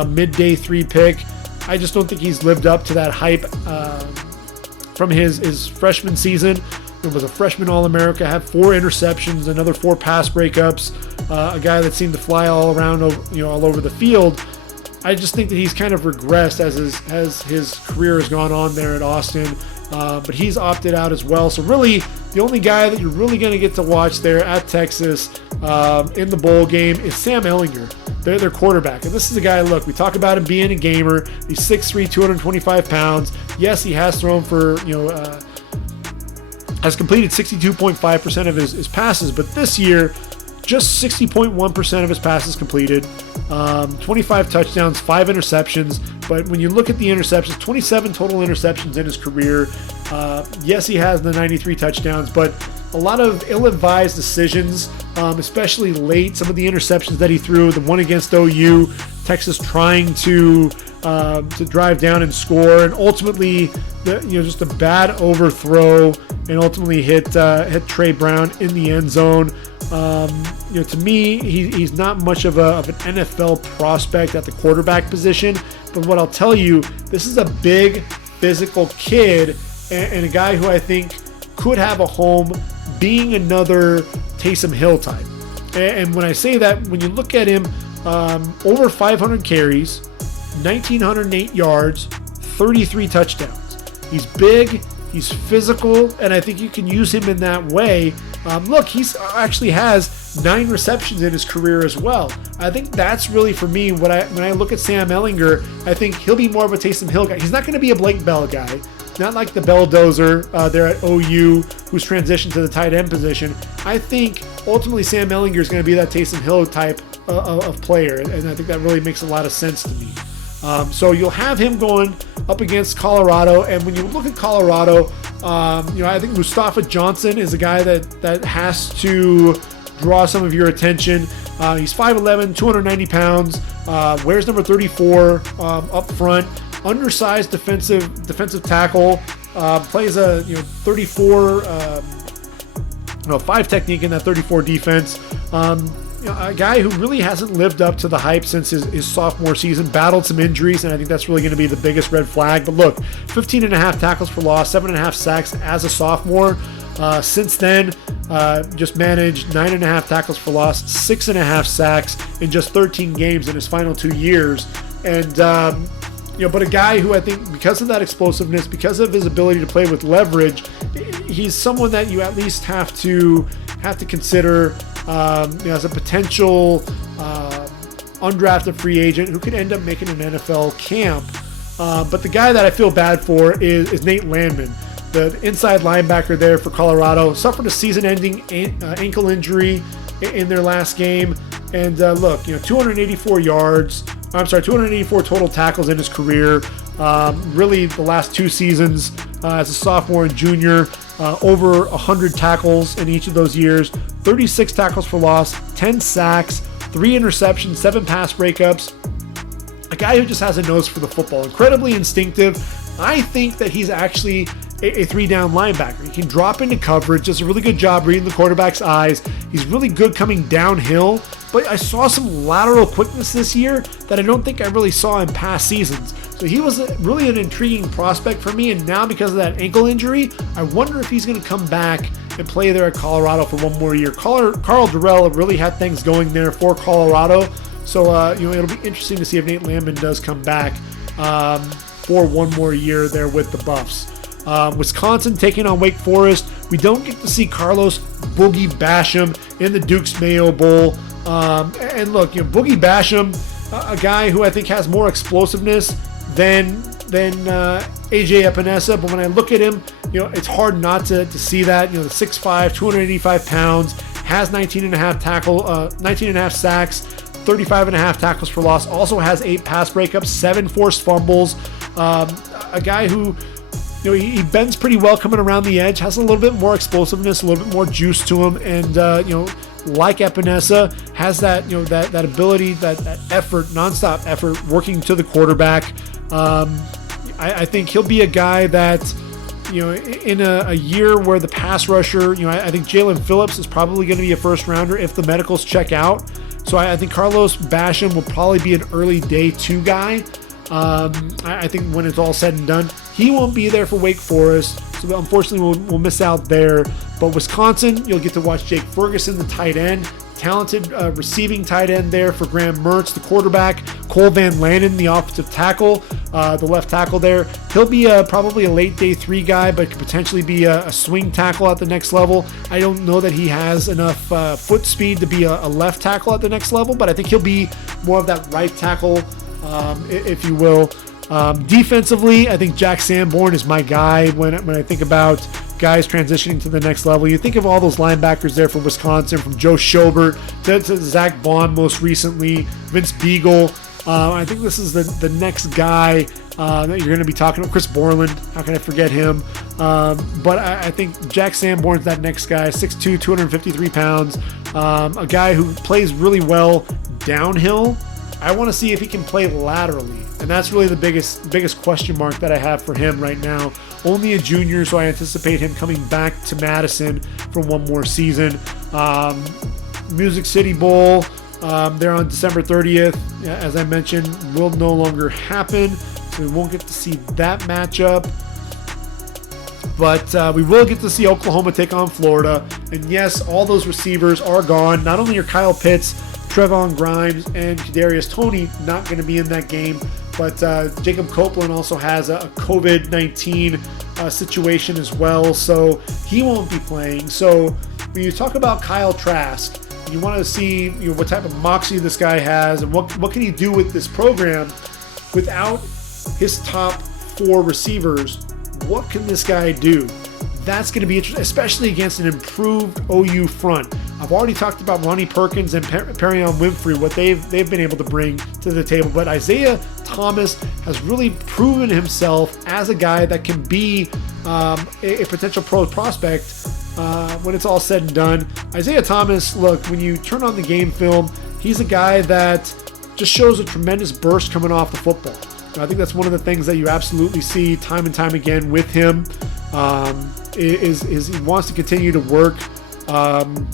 mid-day 3 pick. I just don't think he's lived up to that hype from his freshman season. He was a freshman All-America, had 4 interceptions, another 4 pass breakups, a guy that seemed to fly all around, all over the field. I just think that he's kind of regressed as his career has gone on there at Austin. But he's opted out as well. So really, the only guy that you're really going to get to watch there at Texas in the bowl game is Sam Ehlinger, their quarterback. And this is a guy, look, we talk about him being a gamer. He's 6'3", 225 pounds. Yes, he has thrown for, has completed 62.5% of his passes. But this year, just 60.1% of his passes completed, 25 touchdowns, 5 interceptions. But when you look at the interceptions, 27 total interceptions in his career. Yes, he has the 93 touchdowns, but a lot of ill-advised decisions, especially late. Some of the interceptions that he threw, the one against OU, Texas trying to drive down and score, and ultimately, just a bad overthrow, and ultimately hit Trey Brown in the end zone. To me, he's not much of an NFL prospect at the quarterback position. But what I'll tell you, this is a big, physical kid, and a guy who I think could have a home being another Taysom Hill type. And when I say that, when you look at him, over 500 carries, 1,908 yards, 33 touchdowns. He's big, he's physical, and I think you can use him in that way. Look, he's actually has 9 receptions in his career as well. I think that's really, for me, when I look at Sam Ehlinger, I think he'll be more of a Taysom Hill guy. He's not going to be a Blake Bell guy, not like the Belldozer there at OU, who's transitioned to the tight end position. I think ultimately Sam Ehlinger is going to be that Taysom Hill type of player, and I think that really makes a lot of sense to me. So you'll have him going up against Colorado, and when you look at Colorado, I think Mustafa Johnson is a guy that has to draw some of your attention. He's 5'11", 290 pounds, wears number 34 up front, undersized defensive tackle, plays a 34 5 technique in that 34 defense. A guy who really hasn't lived up to the hype since his sophomore season, battled some injuries, and I think that's really going to be the biggest red flag. But look, 15.5 tackles for loss, 7.5 sacks as a sophomore. Since then, just managed 9.5 tackles for loss, 6.5 sacks in just 13 games in his final 2 years. And, but a guy who I think, because of that explosiveness, because of his ability to play with leverage, he's someone that you at least have to consider as a potential undrafted free agent who could end up making an NFL camp. But the guy that I feel bad for is Nate Landman, the inside linebacker there for Colorado. Suffered a season-ending ankle injury in their last game. And look, 284 total tackles in his career. Really, the last 2 seasons as a sophomore and junior, over 100 tackles in each of those years, 36 tackles for loss, 10 sacks, 3 interceptions, 7 pass breakups. A guy who just has a nose for the football, incredibly instinctive. I think that he's actually a 3-down linebacker. He can drop into coverage, does a really good job reading the quarterback's eyes. He's really good coming downhill, but I saw some lateral quickness this year that I don't think I really saw in past seasons. So he was really an intriguing prospect for me, and now because of that ankle injury, I wonder if he's going to come back and play there at Colorado for one more year. Carl Durrell really had things going there for Colorado, so it'll be interesting to see if Nate Landman does come back for one more year there with the Buffs. Wisconsin taking on Wake Forest. We don't get to see Carlos Boogie Basham in the Duke's Mayo Bowl. And look, Boogie Basham, a guy who I think has more explosiveness than AJ Epinesa, but when I look at him, it's hard not to see that. The 6'5", 285 pounds, has 19.5 sacks, 35.5 tackles for loss, also has 8 pass breakups, 7 forced fumbles. A guy who, he bends pretty well coming around the edge, has a little bit more explosiveness, a little bit more juice to him, and like Epinesa, has that that ability, that effort, nonstop effort, working to the quarterback. I think he'll be a guy that in a year where the pass rusher, I think Jalen Phillips is probably going to be a first rounder if the medicals check out. So I think Carlos Basham will probably be an early day 2 guy. I think when it's all said and done, he won't be there for Wake Forest. So unfortunately, we'll miss out there. But Wisconsin, you'll get to watch Jake Ferguson, the tight end. Talented receiving tight end there for Graham Mertz, the quarterback. Cole Van Lanen, the offensive tackle, the left tackle there. He'll be probably a late day 3 guy, but could potentially be a swing tackle at the next level. I don't know that he has enough foot speed to be a left tackle at the next level, but I think he'll be more of that right tackle, if you will. Defensively, I think Jack Sanborn is my guy when I think about guys transitioning to the next level. You think of all those linebackers there for Wisconsin, from Joe Schobert to Zach Vaughn most recently, Vince Beagle. I think this is the next guy that you're going to be talking about. Chris Borland, how can I forget him? But I think Jack Sanborn's that next guy, 6'2", 253 pounds, a guy who plays really well downhill. I want to see if he can play laterally, and that's really the biggest question mark that I have for him right now. Only a junior, so I anticipate him coming back to Madison for one more season. Music City Bowl, there on December 30th, as I mentioned, will no longer happen, so we won't get to see that matchup. But we will get to see Oklahoma take on Florida. And yes, all those receivers are gone. Not only are Kyle Pitts, Trevon Grimes, and Kadarius Toney not going to be in that game, but Jacob Copeland also has a COVID-19 situation as well, so he won't be playing. So when you talk about Kyle Trask, you want to see what type of moxie this guy has, and what can he do with this program without his top 4 receivers. What can this guy do? That's going to be interesting, especially against an improved OU front. I've already talked about Ronnie Perkins and Perion Winfrey, what they've been able to bring to the table. But Isaiah Thomas has really proven himself as a guy that can be a potential pro prospect when it's all said and done. Isaiah Thomas, look, when you turn on the game film, he's a guy that just shows a tremendous burst coming off the football. I think that's one of the things that you absolutely see time and time again with him. Is he wants to continue to work, and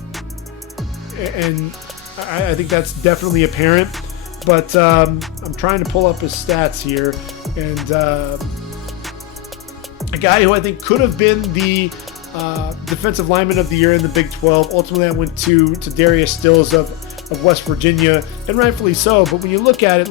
I think that's definitely apparent. But I'm trying to pull up his stats here, and a guy who I think could have been the defensive lineman of the year in the Big 12. Ultimately, that went to Darius Stills of West Virginia, and rightfully so. But when you look at it,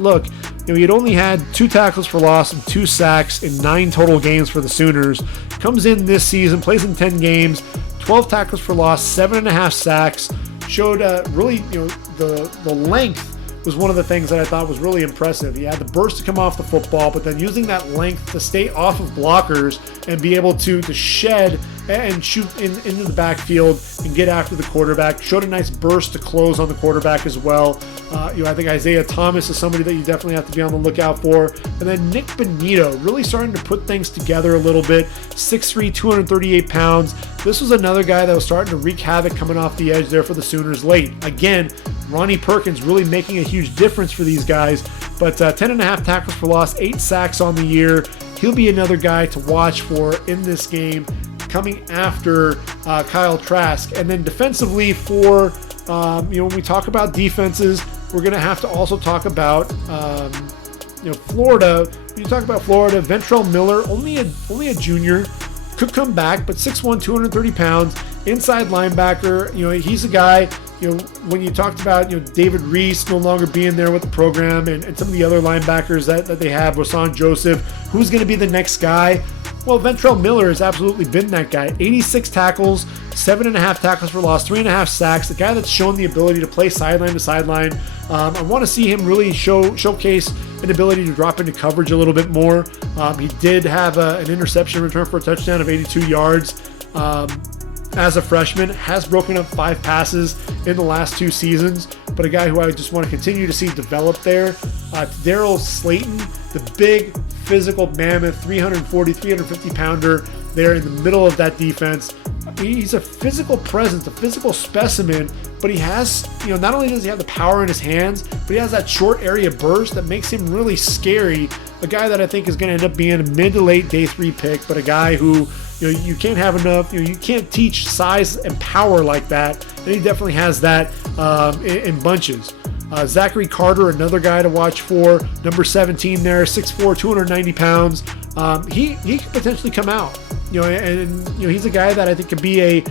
he had only had 2 tackles for loss and 2 sacks in 9 total games for the Sooners. Comes in this season, plays in 10 games, 12 tackles for loss, 7.5 sacks. Showed really, the length was one of the things that I thought was really impressive. He had the burst to come off the football, but then using that length to stay off of blockers and be able to shed and shoot into the backfield and get after the quarterback. Showed a nice burst to close on the quarterback as well. I think Isaiah Thomas is somebody that you definitely have to be on the lookout for. And then Nick Benito really starting to put things together a little bit. 6'3", 238 pounds. This was another guy that was starting to wreak havoc coming off the edge there for the Sooners late. Again, Ronnie Perkins really making a huge difference for these guys. But 10.5 tackles for loss, 8 sacks on the year. He'll be another guy to watch for in this game, coming after Kyle Trask. And then defensively for, when we talk about defenses, we're going to have to also talk about, Florida. When you talk about Florida, Ventrell Miller, only a junior, could come back, but 6'1", 230 pounds, inside linebacker. He's a guy, when you talked about, David Reese no longer being there with the program, and some of the other linebackers that they have, Rasan Joseph, who's going to be the next guy? Well, Ventrell Miller has absolutely been that guy. 86 tackles, 7.5 tackles for loss, 3.5 sacks. The guy that's shown the ability to play sideline to sideline. I want to see him really showcase an ability to drop into coverage a little bit more. He did have an interception return for a touchdown of 82 yards. As a freshman, has broken up 5 passes in the last 2 seasons, but a guy who I just want to continue to see develop there. Darryl Slayton, the big physical mammoth, 350 pounder there in the middle of that defense. He's a physical presence, a physical specimen, but he has, not only does he have the power in his hands, but he has that short area burst that makes him really scary. A guy that I think is going to end up being a mid to late day 3 pick, but a guy who you can't have enough. You can't teach size and power like that. And he definitely has that in bunches. Zachary Carter, another guy to watch for, number 17 there, 6'4", 290 pounds. He could potentially come out. And he's a guy that I think could be a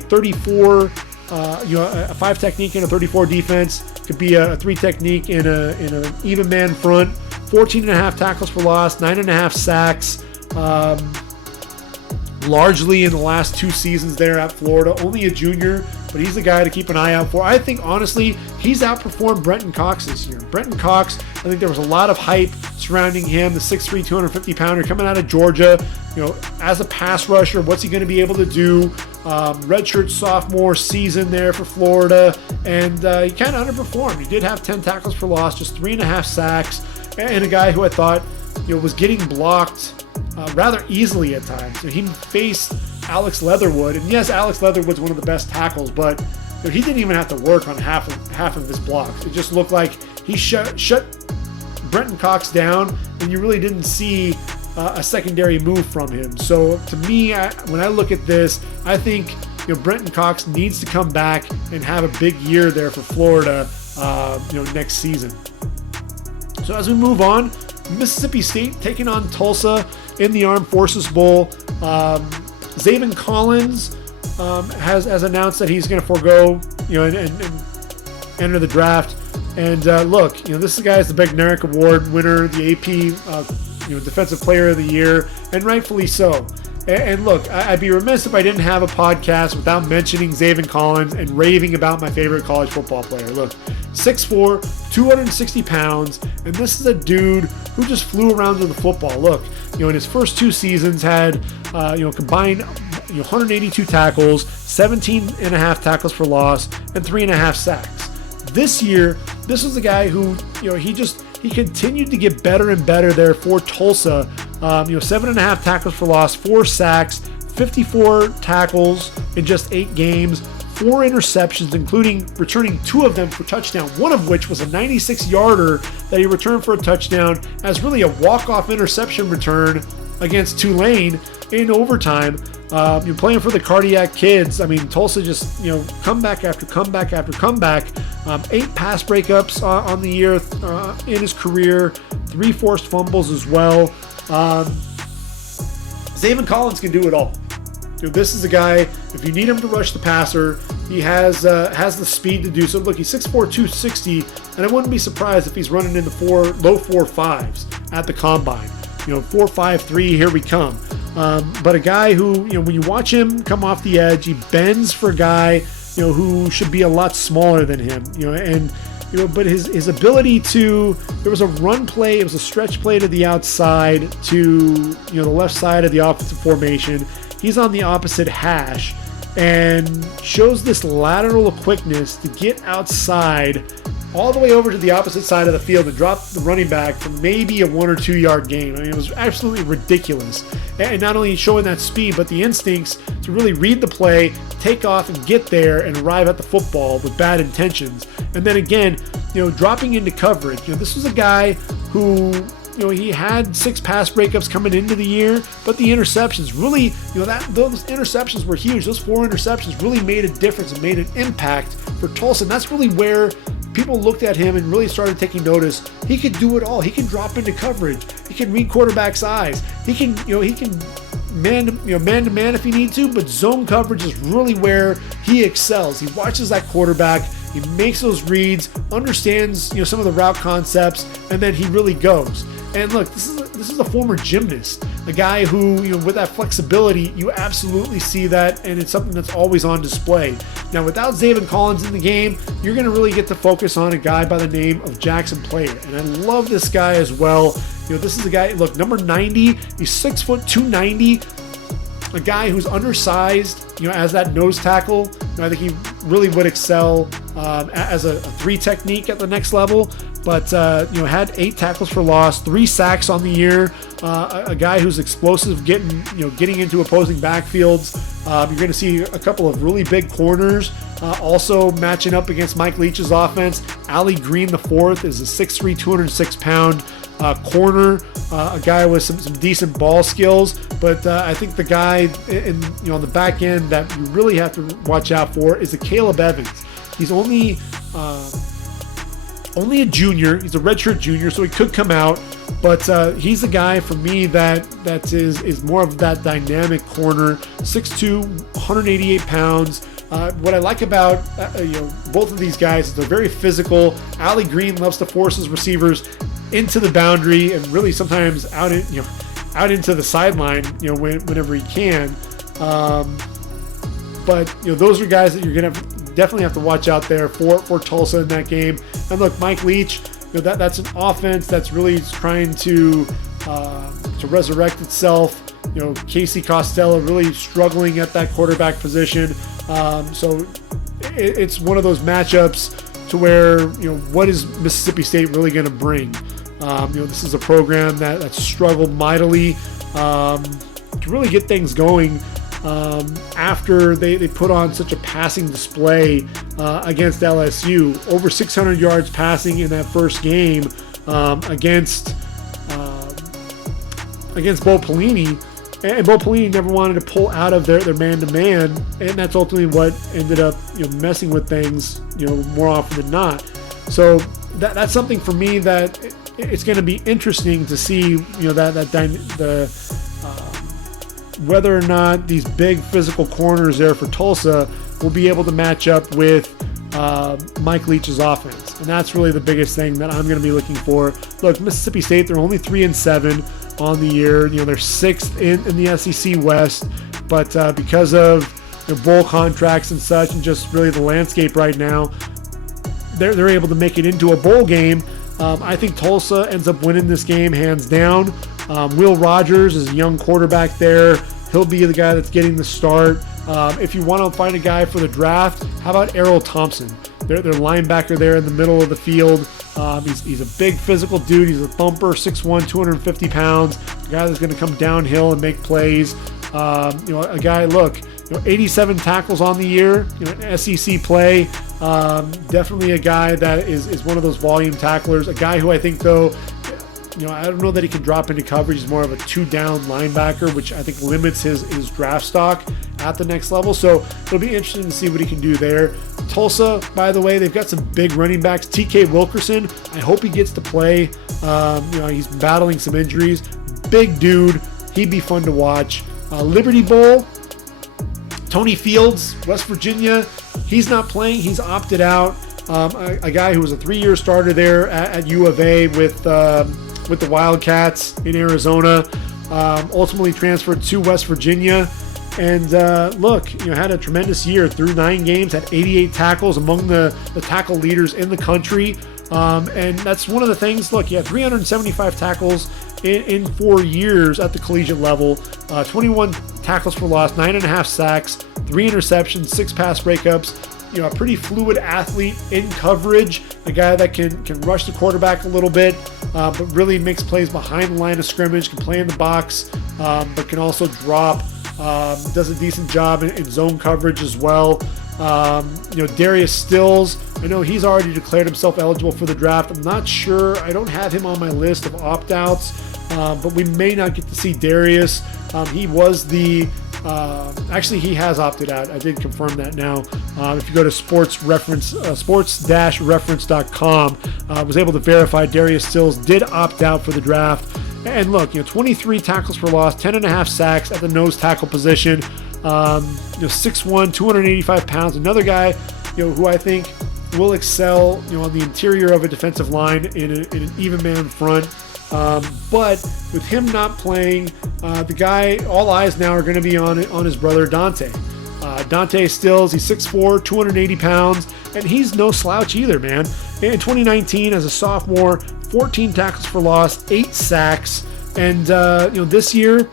34. A 5 technique in a 34 defense, could be a 3 technique in an even man front. 14.5 tackles for loss, 9.5 sacks. Largely in the last 2 seasons there at Florida. Only a junior, but he's a guy to keep an eye out for. I think, honestly, he's outperformed Brenton Cox this year. Brenton Cox, I think there was a lot of hype surrounding him, the 6'3", 250-pounder coming out of Georgia. As a pass rusher, what's he going to be able to do? Redshirt sophomore season there for Florida, and he kind of underperformed. He did have 10 tackles for loss, just 3.5 sacks, and a guy who I thought was getting blocked rather easily at times. He faced Alex Leatherwood, and yes, Alex Leatherwood's one of the best tackles, but he didn't even have to work on half of his blocks. It just looked like he shut Brenton Cox down, and you really didn't see a secondary move from him. So to me, when I look at this, I think Brenton Cox needs to come back and have a big year there for Florida next season. So as we move on, Mississippi State taking on Tulsa in the Armed Forces Bowl. Zaven Collins has announced that he's going to forego and enter the draft. And look, this guy is the Bednarik Award winner, the AP Defensive Player of the Year, and rightfully so. And look, I'd be remiss if I didn't have a podcast without mentioning Zaven Collins and raving about my favorite college football player. Look, 6'4", 260 pounds, and this is a dude who just flew around with the football. Look, in his first 2 seasons had, combined 182 tackles, 17.5 tackles for loss, and 3.5 sacks. This year, this was a guy who, he continued to get better and better there for Tulsa. 7.5 tackles for loss, 4 sacks, 54 tackles in just 8 games, 4 interceptions, including returning 2 of them for touchdown, one of which was a 96-yarder that he returned for a touchdown as really a walk-off interception return against Tulane in overtime. You're playing for the Cardiac Kids. I mean, Tulsa just, comeback after comeback after comeback. 8 pass breakups on the year in his career, 3 forced fumbles as well. Zaven Collins can do it all. This is a guy, if you need him to rush the passer, he has the speed to do so. Look, he's 6'4", 260, and I wouldn't be surprised if he's running in the low 4.5s at the combine. 4.53, here we come. But a guy who, when you watch him come off the edge, he bends for a guy, who should be a lot smaller than him, but his ability to, there was a run play, it was a stretch play to the outside to, the left side of the offensive formation. He's on the opposite hash and shows this lateral quickness to get outside all the way over to the opposite side of the field and drop the running back for maybe a 1 or 2 yard gain. I mean, it was absolutely ridiculous. And not only showing that speed, but the instincts to really read the play, take off and get there and arrive at the football with bad intentions. And then again, dropping into coverage. This was a guy who, he had 6 pass breakups coming into the year, but the interceptions really, those interceptions were huge. Those 4 interceptions really made a difference and made an impact for Tulsa. And that's really where people looked at him and really started taking notice. He could do it all. He can drop into coverage. He can read quarterback's eyes. He can man to man if he needs to, but zone coverage is really where he excels. He watches that quarterback. He makes those reads, understands, some of the route concepts, and then he really goes. And look, this is a former gymnast, a guy who, with that flexibility, you absolutely see that, and it's something that's always on display. Now, without Zaven Collins in the game, you're going to really get to focus on a guy by the name of Jackson Player, and I love this guy as well. This is a guy, look, number 90, he's 6 foot 290, a guy who's undersized, as that nose tackle. I think he really would excel as a 3 technique at the next level. But had 8 tackles for loss, 3 sacks on the year. A guy who's explosive, getting into opposing backfields. You're going to see a couple of really big corners also matching up against Mike Leach's offense. Ali Green IV is a 6'3", 206-pound corner, a guy with some decent ball skills. But I think the guy on the back end that you really have to watch out for is a Caleb Evans. He's only a junior. He's a redshirt junior, so he could come out. But he's the guy for me that is more of that dynamic corner. 6'2", 188 pounds. What I like about both of these guys is they're very physical. Allie Green loves to force his receivers into the boundary and really sometimes out into the sideline whenever he can. But those are guys that you're gonna definitely have to watch out there for Tulsa in that game. And look, Mike Leach, that's an offense that's really trying to resurrect itself. Casey Costello really struggling at that quarterback position. So it's one of those matchups to where, what is Mississippi State really going to bring? This is a program that's struggled mightily to really get things going after they put on such a passing display against LSU. Over 600 yards passing in that first game against Bo Pelini. And Bo Pelini never wanted to pull out of their man-to-man, and that's ultimately what ended up messing with things more often than not. So that's something for me that it's going to be interesting to see whether or not these big physical corners there for Tulsa will be able to match up with Mike Leach's offense, and that's really the biggest thing that I'm going to be looking for. Look, Mississippi State, they're only 3-7 on the year. They're 6th in the SEC West, but because of bowl contracts and such, and just really the landscape right now, they're able to make it into a bowl game. I think Tulsa ends up winning this game hands down. Will Rogers is a young quarterback there. He'll be the guy that's getting the start. If you want to find a guy for the draft, how about Errol Thompson? Their linebacker there in the middle of the field. He's a big physical dude. He's a thumper, 6'1", 250 pounds. A guy that's going to come downhill and make plays. A guy, 87 tackles on the year. An SEC play. Definitely a guy that is one of those volume tacklers. A guy who I think, though, I don't know that he can drop into coverage. He's more of a 2-down linebacker, which I think limits his draft stock at the next level. So it'll be interesting to see what he can do there. Tulsa, by the way, they've got some big running backs. TK Wilkerson, I hope he gets to play. He's battling some injuries. Big dude. He'd be fun to watch. Liberty Bowl, Tony Fields, West Virginia. He's not playing. He's opted out. A guy who was a 3-year starter there at U of A with the Wildcats in Arizona, ultimately transferred to West Virginia. And had a tremendous year through 9 games, had 88 tackles, among the tackle leaders in the country. And that's one of the things. Look, he had 375 tackles in 4 years at the collegiate level, 21 tackles for loss, 9.5 sacks, 3 interceptions, 6 pass breakups. A pretty fluid athlete in coverage, a guy that can rush the quarterback a little bit, but really makes plays behind the line of scrimmage, can play in the box, but can also drop. Does a decent job in zone coverage as well. Darius Stills, I know he's already declared himself eligible for the draft. I'm not sure. I don't have him on my list of opt-outs, but we may not get to see Darius. He was actually he has opted out. I did confirm that now. If you go to sports-reference.com, was able to verify Darius Stills did opt out for the draft. And look, 23 tackles for loss, 10.5 sacks at the nose tackle position. 6'1", 285 pounds. Another guy, who I think will excel, on the interior of a defensive line in an even man front. But with him not playing, the guy, all eyes now are going to be on his brother Dante. Dante Stills, he's 6'4", 280 pounds, and he's no slouch either, man. In 2019, as a sophomore, 14 tackles for loss, 8 sacks, and this year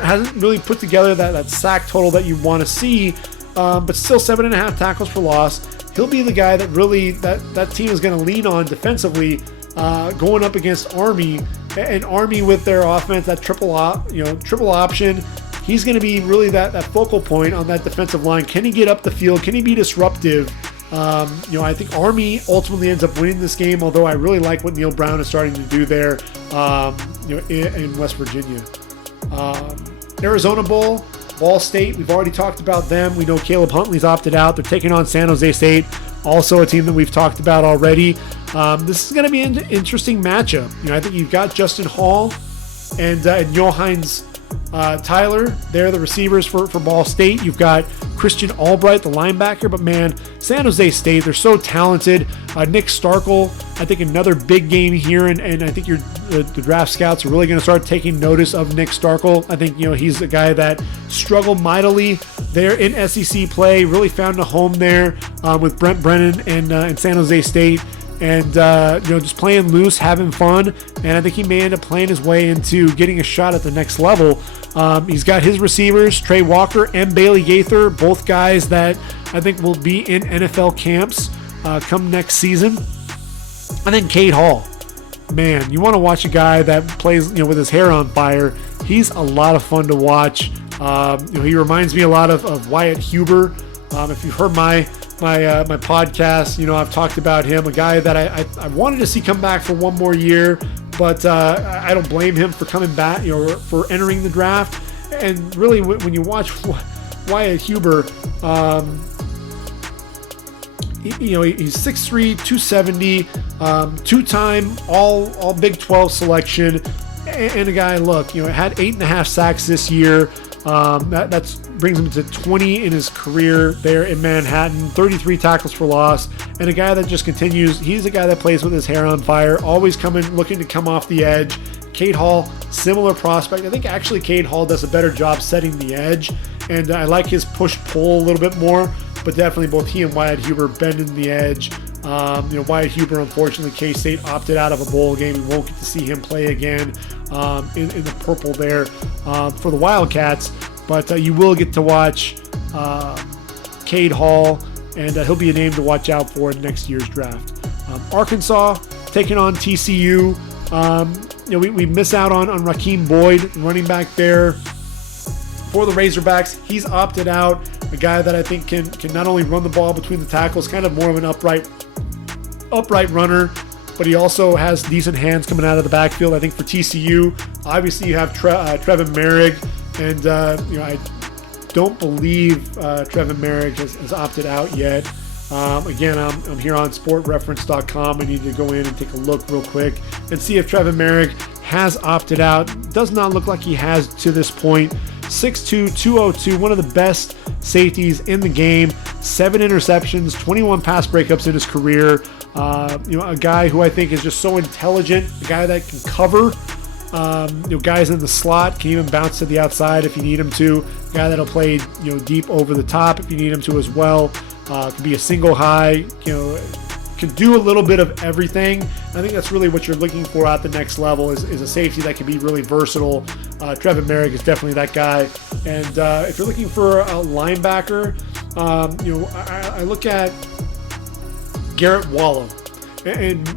hasn't really put together that sack total that you want to see, but still 7.5 tackles for loss. He'll be the guy that really that team is going to lean on defensively, going up against Army, and Army with their offense, that triple option. He's going to be really that focal point on that defensive line. Can he get up the field? Can he be disruptive I think Army ultimately ends up winning this game, although I really like what Neil Brown is starting to do there, in West Virginia. Arizona Bowl, Ball State, we've already talked about them. We know Caleb Huntley's opted out. They're taking on San Jose State, also a team that we've talked about already. This is going to be an interesting matchup. I think you've got Justin Hall and Johannes Tyler. They're the receivers for Ball State. You've got Christian Albright, the linebacker. But man, San Jose State, they're so talented. Nick Starkel, I think another big game here, and I think the draft scouts are really going to start taking notice of Nick Starkel. I think he's a guy that struggled mightily there in SEC play, really found a home there with Brent Brennan and San Jose State. And just playing loose, having fun, and I think he may end up playing his way into getting a shot at the next level. He's got his receivers, Trey Walker and Bailey Gaither, both guys that I think will be in NFL camps come next season. And then Cade Hall, man, you want to watch a guy that plays with his hair on fire. He's a lot of fun to watch. He reminds me a lot of Wyatt Huber. If you've heard my podcast, I've talked about him, a guy that I wanted to see come back for one more year, but I don't blame him for coming back, for entering the draft. And really, when you watch Wyatt Huber, he's 6'3", 270, two-time all Big 12 selection, and a guy, had 8.5 sacks this year. That brings him to 20 in his career there in Manhattan, 33 tackles for loss, and a guy that just continues. He's a guy that plays with his hair on fire, always looking to come off the edge. Cade Hall, similar prospect. I think actually Cade Hall does a better job setting the edge, and I like his push-pull a little bit more, but definitely both he and Wyatt Huber bending the edge. Wyatt Huber, unfortunately, K-State opted out of a bowl game. We won't get to see him play again in the purple there for the Wildcats, but you will get to watch Cade Hall, and he'll be a name to watch out for in next year's draft. Arkansas taking on TCU. We miss out on Raheem Boyd, running back there for the Razorbacks. He's opted out, a guy that I think can not only run the ball between the tackles, kind of more of an upright runner, but he also has decent hands coming out of the backfield. I think for TCU, obviously you have Trevin Merrick, and I don't believe Trevin Merrick has opted out yet. Again, I'm here on sportreference.com. I need to go in and take a look real quick and see if Trevin Merrick has opted out. Does not look like he has to this point. 6'2", 202, one of the best safeties in the game. 7 interceptions, 21 pass breakups in his career. A guy who I think is just so intelligent, a guy that can cover. Guys in the slot, can even bounce to the outside if you need him to. A guy that'll play deep over the top if you need him to as well. Could be a single high, can do a little bit of everything. I think that's really what you're looking for at the next level is a safety that can be really versatile. Trevin Merrick is definitely that guy. And if you're looking for a linebacker, I look at Garrett Wallow. And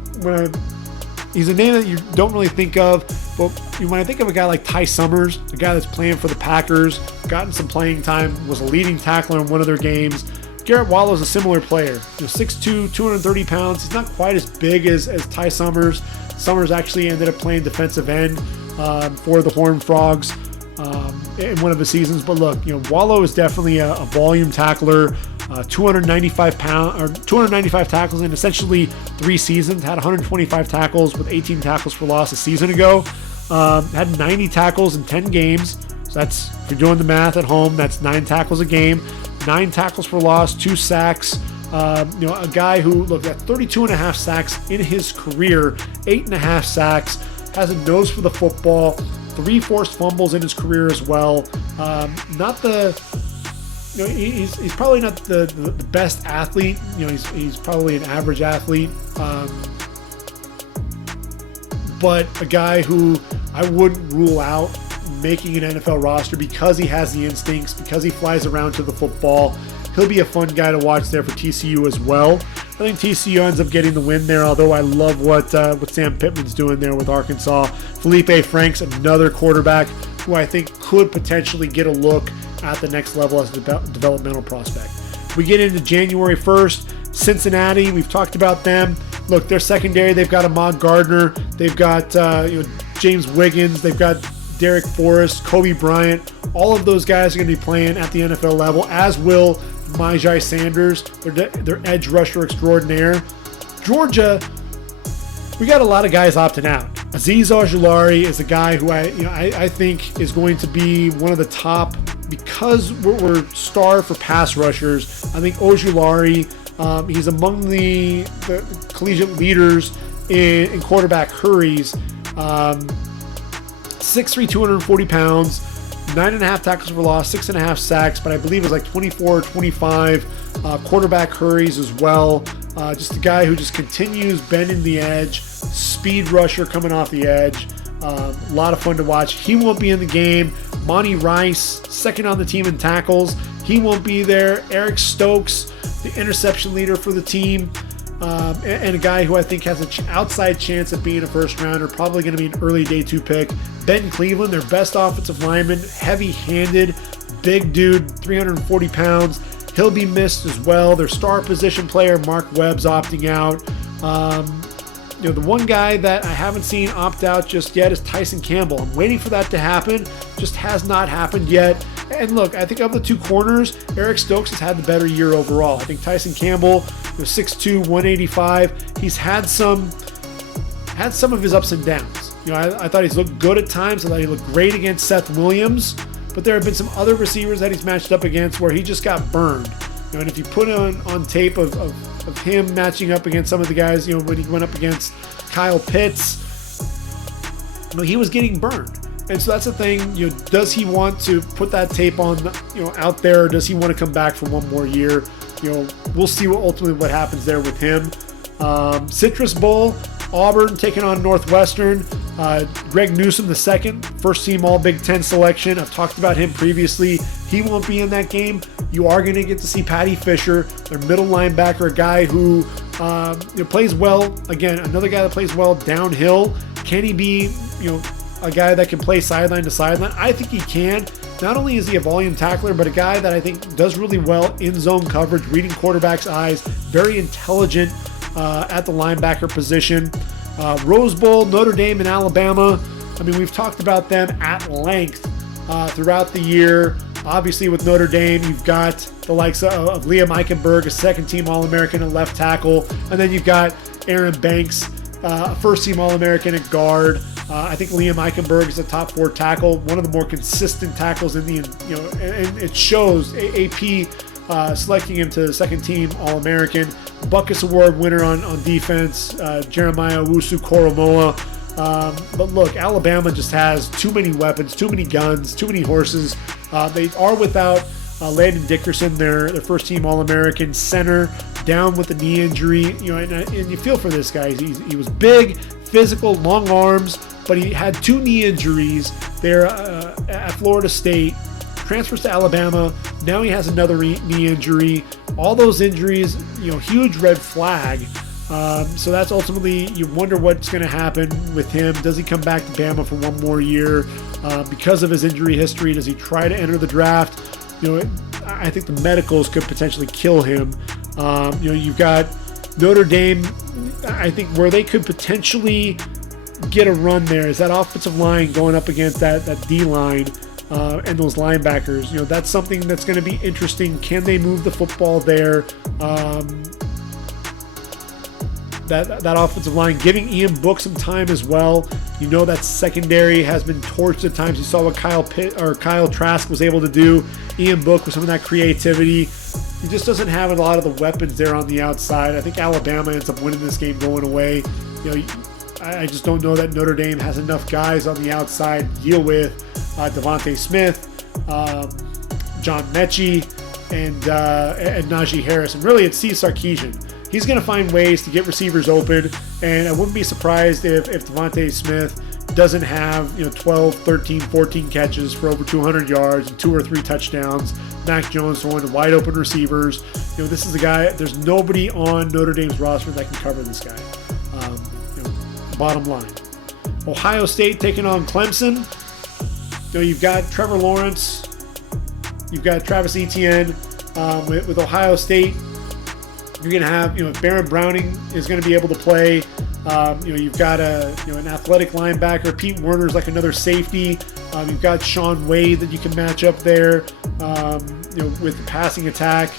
he's a name that you don't really think of, but when I think of a guy like Ty Summers, a guy that's playing for the Packers, gotten some playing time, was a leading tackler in one of their games, Garrett Wallow is a similar player. 6'2", 230 pounds. He's not quite as big as Ty Summers. Summers actually ended up playing defensive end for the Horned Frogs in one of the seasons. But look, Wallow is definitely a volume tackler. 295 tackles in essentially 3 seasons. Had 125 tackles with 18 tackles for loss a season ago. Had 90 tackles in 10 games. So that's, if you're doing the math at home, that's 9 tackles a game. 9 tackles for loss, 2 sacks. A guy who, at 32.5 sacks in his career, 8.5 sacks, has a nose for the football, 3 forced fumbles in his career as well. He's probably not the best athlete. He's probably an average athlete. But a guy who I wouldn't rule out making an NFL roster because he has the instincts, because he flies around to the football. He'll be a fun guy to watch there for TCU as well. I think TCU ends up getting the win there, although I love what Sam Pittman's doing there with Arkansas. Felipe Franks, another quarterback who I think could potentially get a look at the next level as a developmental prospect. We get into January 1st. Cincinnati, we've talked about them. Look, their secondary, they've got Ahmad Gardner, they've got James Wiggins, they've got Derek Forrest, Kobe Bryant. All of those guys are going to be playing at the NFL level, as will Myjai Sanders, their edge rusher extraordinaire. Georgia, we got a lot of guys opting out. Azeez Ojulari is a guy who I think is going to be one of the top, because we're starved for pass rushers. I think Ojulari, he's among the collegiate leaders in quarterback hurries. 6'3", 240 pounds, 9.5 tackles for loss, 6.5 sacks, but I believe it was like 24 or 25 quarterback hurries as well. Just a guy who just continues bending the edge, speed rusher coming off the edge. A lot of fun to watch. He won't be in the game. Monty Rice, second on the team in tackles. He won't be there. Eric Stokes, the interception leader for the team. And a guy who I think has an outside chance of being a first rounder, probably going to be an early day 2 pick. Ben Cleveland, their best offensive lineman, heavy-handed, big dude, 340 pounds. He'll be missed as well. Their star position player, Mark Webb's opting out. The one guy that I haven't seen opt out just yet is Tyson Campbell. I'm waiting for that to happen. Just has not happened yet. And look, I think of the two corners, Eric Stokes has had the better year overall. I think Tyson Campbell, 6'2", 185. He's had some of his ups and downs. I thought he's looked good at times. I thought he looked great against Seth Williams. But there have been some other receivers that he's matched up against where he just got burned. And if you put on tape of him matching up against some of the guys, when he went up against Kyle Pitts, he was getting burned. And so that's the thing, does he want to put that tape on, out there, or does he want to come back for one more year? We'll see what happens there with him. Citrus Bowl, Auburn taking on Northwestern. Greg Newsome II, first team All Big Ten selection. I've talked about him previously. He won't be in that game. You are going to get to see Patty Fisher, their middle linebacker, a guy who plays well. Again, another guy that plays well downhill. Can he be, a guy that can play sideline to sideline? I think he can. Not only is he a volume tackler, but a guy that I think does really well in zone coverage, reading quarterbacks' eyes, very intelligent at the linebacker position. Rose Bowl, Notre Dame and Alabama. We've talked about them at length throughout the year. Obviously, with Notre Dame, you've got the likes of Liam Eichenberg, a second-team All-American at left tackle, and then you've got Aaron Banks, a first-team All-American at guard. I think Liam Eichenberg is a top 4 tackle, one of the more consistent tackles in the, and it shows. AP selecting him to the second-team All-American. Butkus Award winner on defense, Jeremiah Owusu-Koramoah. But look, Alabama just has too many weapons, too many guns, too many horses. They are without Landon Dickerson, their first-team All-American center, down with a knee injury. And you feel for this guy. He was big, physical, long arms, but he had 2 knee injuries there at Florida State. Transfers to Alabama. Now he has another knee injury. All those injuries, huge red flag. So that's ultimately, you wonder what's going to happen with him. Does he come back to Bama for one more year? Because of his injury history, does he try to enter the draft? I think the medicals could potentially kill him. You've got Notre Dame, I think, where they could potentially get a run there is that offensive line going up against that D-line. And those linebackers, that's something that's going to be interesting. Can they move the football there? That offensive line, giving Ian Book some time as well. That secondary has been torched at times. You saw what Kyle Trask was able to do. Ian Book with some of that creativity. He just doesn't have a lot of the weapons there on the outside. I think Alabama ends up winning this game going away. I just don't know that Notre Dame has enough guys on the outside to deal with Devontae Smith, John Mechie, and Najee Harris. And really, it's Steve Sarkisian. He's going to find ways to get receivers open, and I wouldn't be surprised if Devontae Smith doesn't have 12, 13, 14 catches for over 200 yards and 2 or 3 touchdowns. Mac Jones throwing to wide open receivers. This is a guy, there's nobody on Notre Dame's roster that can cover this guy. Bottom line. Ohio State taking on Clemson. You've got Trevor Lawrence. You've got Travis Etienne with Ohio State. You're going to have, if Baron Browning is going to be able to play, you've got an athletic linebacker. Pete Werner's like another safety. You've got Sean Wade that you can match up there, with the passing attack.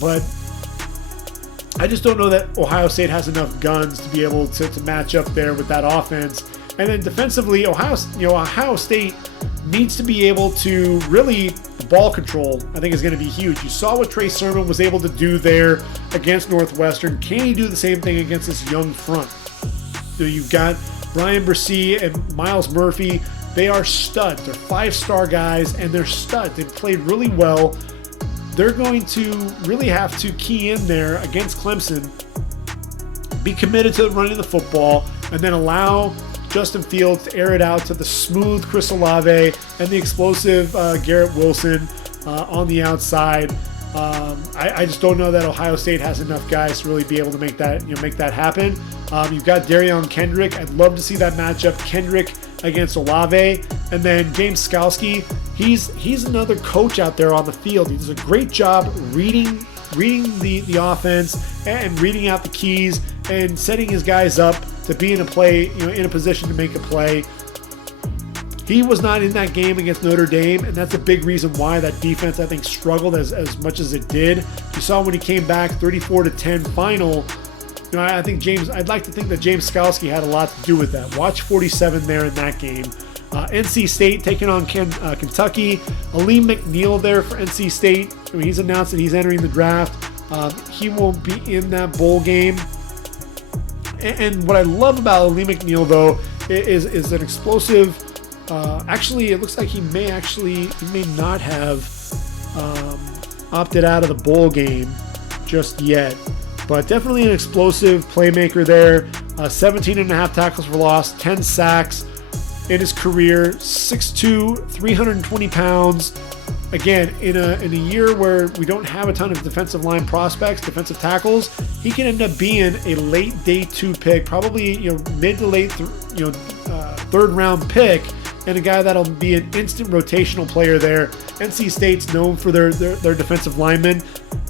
But I just don't know that Ohio State has enough guns to be able to match up there with that offense. And then defensively, Ohio State needs to be able to really, ball control, I think, is going to be huge. You saw what Trey Sermon was able to do there against Northwestern. Can he do the same thing against this young front? So you've got Brian Bresee and Miles Murphy. They are studs. They're 5-star guys, and they're studs. They've played really well. They're going to really have to key in there against Clemson, be committed to running the football, and then allow Justin Fields to air it out to the smooth Chris Olave and the explosive Garrett Wilson on the outside. I just don't know that Ohio State has enough guys to really be able to make that happen. You've got Darion Kendrick. I'd love to see that matchup, Kendrick against Olave. And then James Skalski, he's another coach out there on the field. He does a great job reading the offense and reading out the keys and setting his guys up to be in a position to make a play. He was not in that game against Notre Dame, and that's a big reason why that defense, I think, struggled as much as it did. You saw when he came back 34-10 final. I'd like to think that James Skalski had a lot to do with that. Watch 47 there in that game. NC State taking on Kentucky. Aleem McNeil there for NC State. He's announced that he's entering the draft. He won't be in that bowl game. And what I love about Aleem McNeil, though, is an explosive. Actually, it looks like he may not have opted out of the bowl game just yet. But definitely an explosive playmaker there. 17 and a half tackles for loss, 10 sacks in his career. 6'2", 320 pounds. Again, in a year where we don't have a ton of defensive line prospects, defensive tackles, he can end up being a late day 2 pick, probably mid to late third round pick, and a guy that'll be an instant rotational player there. NC State's known for their defensive linemen,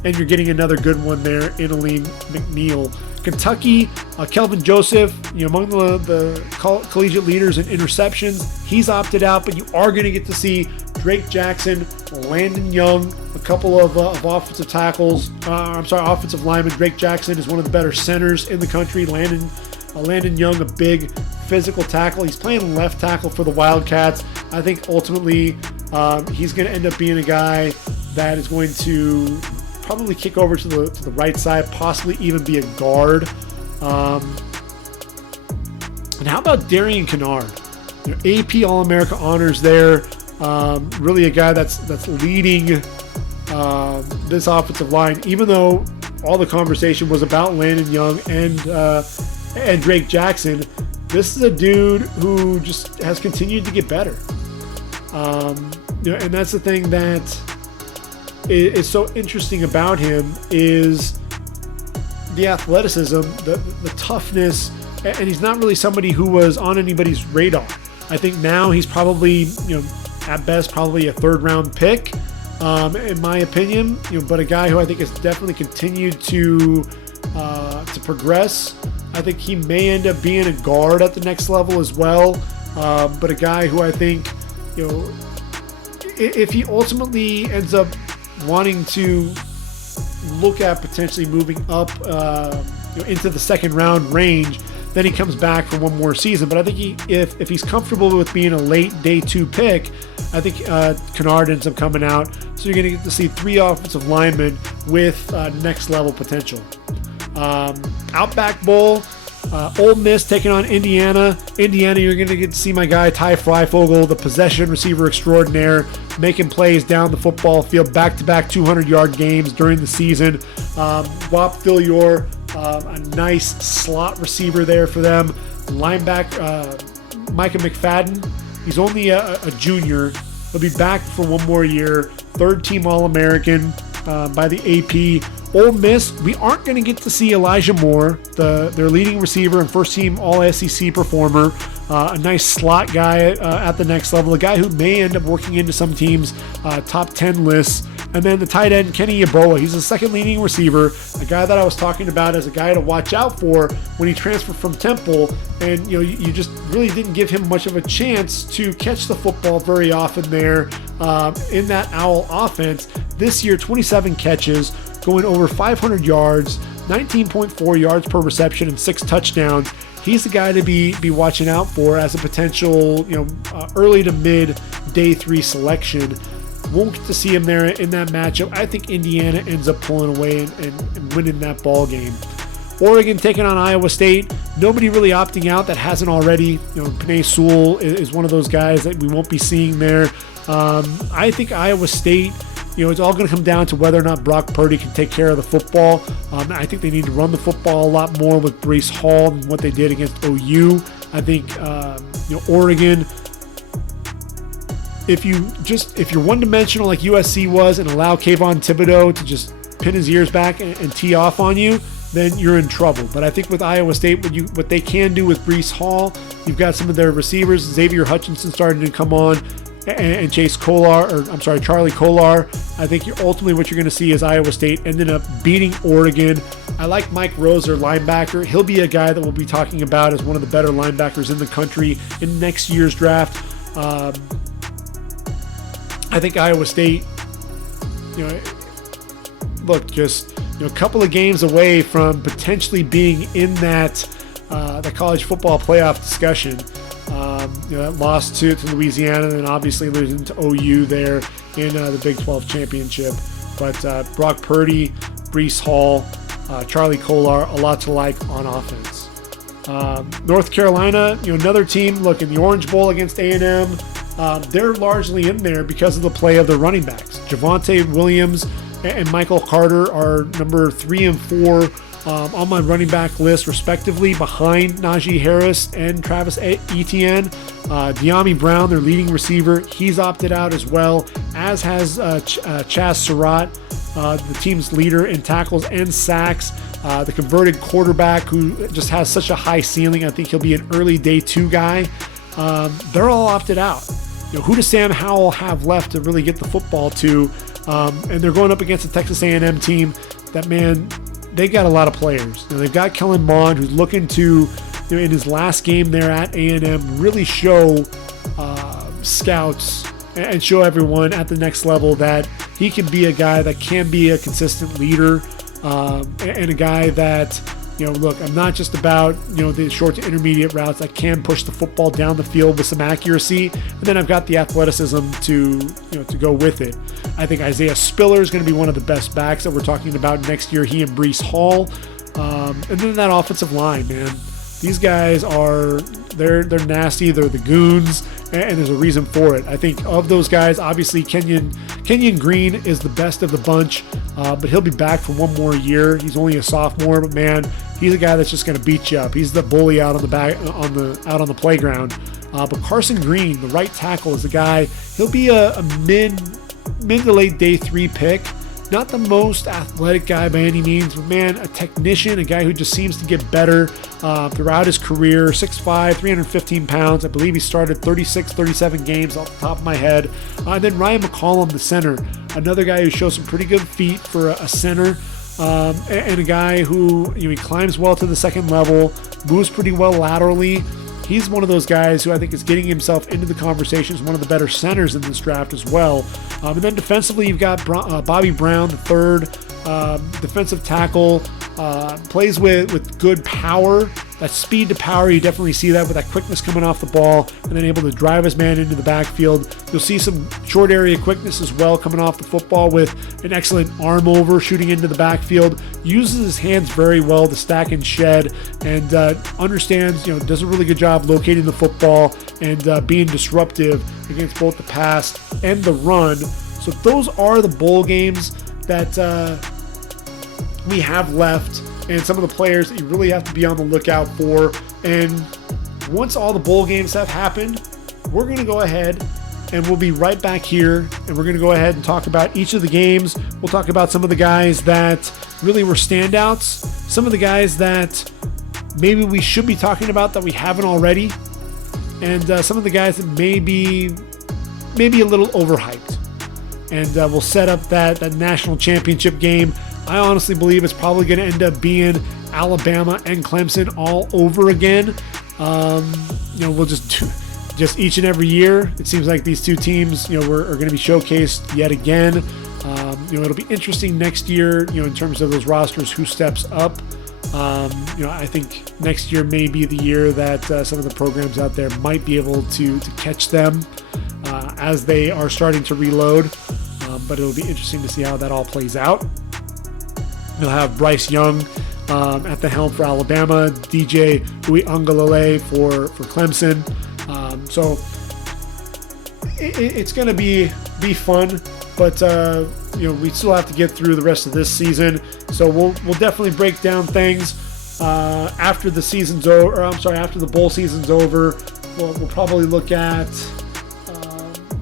and you're getting another good one there in Aleem McNeil. Kentucky, Kelvin Joseph, among the collegiate leaders in interceptions. He's opted out, but you are going to get to see Drake Jackson, Landon Young, a couple of offensive linemen. Drake Jackson is one of the better centers in the country. Landon Young, a big physical tackle. He's playing left tackle for the Wildcats. I think ultimately he's going to end up being a guy that is going to probably kick over to the right side, possibly even be a guard. And how about Darian Kennard? AP All-America honors there. Really a guy that's leading this offensive line, even though all the conversation was about Landon Young and Drake Jackson. This is a dude who just has continued to get better. And that's the thing that is so interesting about him is the athleticism, the toughness, and he's not really somebody who was on anybody's radar. I think now he's probably, at best, probably a third round pick, in my opinion. But a guy who I think has definitely continued to progress. I think he may end up being a guard at the next level as well. But a guy who I think, if he ultimately ends up wanting to look at potentially moving up into the second round range, then he comes back for one more season. But I think if he's comfortable with being a late day 2 pick, I think Kennard ends up coming out. So you're going to get to see 3 offensive linemen with next level potential. Outback Bowl, Ole Miss taking on Indiana. Indiana, you're going to get to see my guy Ty Freifogel, the possession receiver extraordinaire, making plays down the football field, back-to-back 200-yard games during the season. Wap Fillior, a nice slot receiver there for them. Linebacker Micah McFadden, he's only a junior. He'll be back for one more year. Third-team All-American by the AP. Ole Miss, we aren't going to get to see Elijah Moore, their leading receiver and first-team All-SEC performer. A nice slot guy at the next level, a guy who may end up working into some teams' top 10 lists. And then the tight end, Kenny Yeboah. He's a second leading receiver, a guy that I was talking about as a guy to watch out for when he transferred from Temple. And, you just really didn't give him much of a chance to catch the football very often there in that Owl offense. This year, 27 catches, going over 500 yards, 19.4 yards per reception, and 6 touchdowns. He's the guy to be watching out for as a potential, early to mid day 3 selection. Won't get to see him there in that matchup. I think Indiana ends up pulling away and winning that ball game. Oregon taking on Iowa State. Nobody really opting out that hasn't already. Penei Sewell is one of those guys that we won't be seeing there. I think Iowa State, it's all going to come down to whether or not Brock Purdy can take care of the football. I think they need to run the football a lot more with Breece Hall than what they did against OU. I think, Oregon, if you're one-dimensional like USC was and allow Kayvon Thibodeau to just pin his ears back and tee off on you, then you're in trouble. But I think with Iowa State, what they can do with Breece Hall, you've got some of their receivers, Xavier Hutchinson starting to come on, and Charlie Kolar. I think ultimately what you're going to see is Iowa State ended up beating Oregon. I like Mike Rose, their linebacker. He'll be a guy that we'll be talking about as one of the better linebackers in the country in next year's draft. I think Iowa State, a couple of games away from potentially being in that the college football playoff discussion. That loss to Louisiana, and obviously losing to OU there in the Big 12 championship. But Brock Purdy, Breece Hall, Charlie Kolar, a lot to like on offense. North Carolina, another team. Look, in the Orange Bowl against A&M, they're largely in there because of the play of their running backs. Javonte Williams and Michael Carter are number 3 and 4 on my running back list, respectively, behind Najee Harris and Travis Etienne. De'Ami Brown, their leading receiver, he's opted out as well, as has Chaz Surratt, the team's leader in tackles and sacks. The converted quarterback who just has such a high ceiling. I think he'll be an early day 2 guy. They're all opted out. Who does Sam Howell have left to really get the football to? And they're going up against a Texas A&M team that, man, they got a lot of players. They've got Kellen Mond, who's looking to, in his last game there at A&M, really show scouts and show everyone at the next level that he can be a guy that can be a consistent leader and a guy that, look, I'm not just about, the short to intermediate routes. I can push the football down the field with some accuracy, and then I've got the athleticism to go with it. I think Isaiah Spiller is going to be one of the best backs that we're talking about next year. He and Breece Hall, and then that offensive line, man. These guys they're nasty. They're the goons, and there's a reason for it. I think of those guys, obviously Kenyon Green is the best of the bunch, but he'll be back for one more year. He's only a sophomore, but man, he's a guy that's just going to beat you up. He's the bully out on the playground. But Carson Green, the right tackle, is the guy. He'll be a mid to late day 3 pick. Not the most athletic guy by any means, but man, a technician, a guy who just seems to get better throughout his career. 6'5", 315 pounds. I believe he started 37 games off the top of my head. And then Ryan McCollum, the center, another guy who shows some pretty good feet for a center. And a guy who, he climbs well to the second level, moves pretty well laterally. He's one of those guys who I think is getting himself into the conversation as one of the better centers in this draft as well. And then defensively, you've got Bobby Brown, the third defensive tackle, plays with good power. That speed to power, you definitely see that with that quickness coming off the ball, and then able to drive his man into the backfield. You'll see some short area quickness as well coming off the football with an excellent arm over shooting into the backfield. Uses his hands very well to stack and shed, and understands, does a really good job locating the football and being disruptive against both the pass and the run. So those are the bowl games that we have left, and some of the players that you really have to be on the lookout for. And once all the bowl games have happened, we're going to go ahead and we'll be right back here, and we're going to go ahead and talk about each of the games. We'll talk about some of the guys that really were standouts, some of the guys that maybe we should be talking about that we haven't already, and some of the guys that may be a little overhyped. and we'll set up that national championship game. I honestly believe it's probably going to end up being Alabama and Clemson all over again. We'll just each and every year, it seems like these two teams, are going to be showcased yet again. It'll be interesting next year, in terms of those rosters, who steps up. I think next year may be the year that some of the programs out there might be able to catch them as they are starting to reload. But it'll be interesting to see how that all plays out. You'll have Bryce Young at the helm for Alabama, DJ Uiagalelei for Clemson. So it's going to be fun, but we still have to get through the rest of this season. So we'll definitely break down things after the season's over. After the bowl season's over. We'll probably look at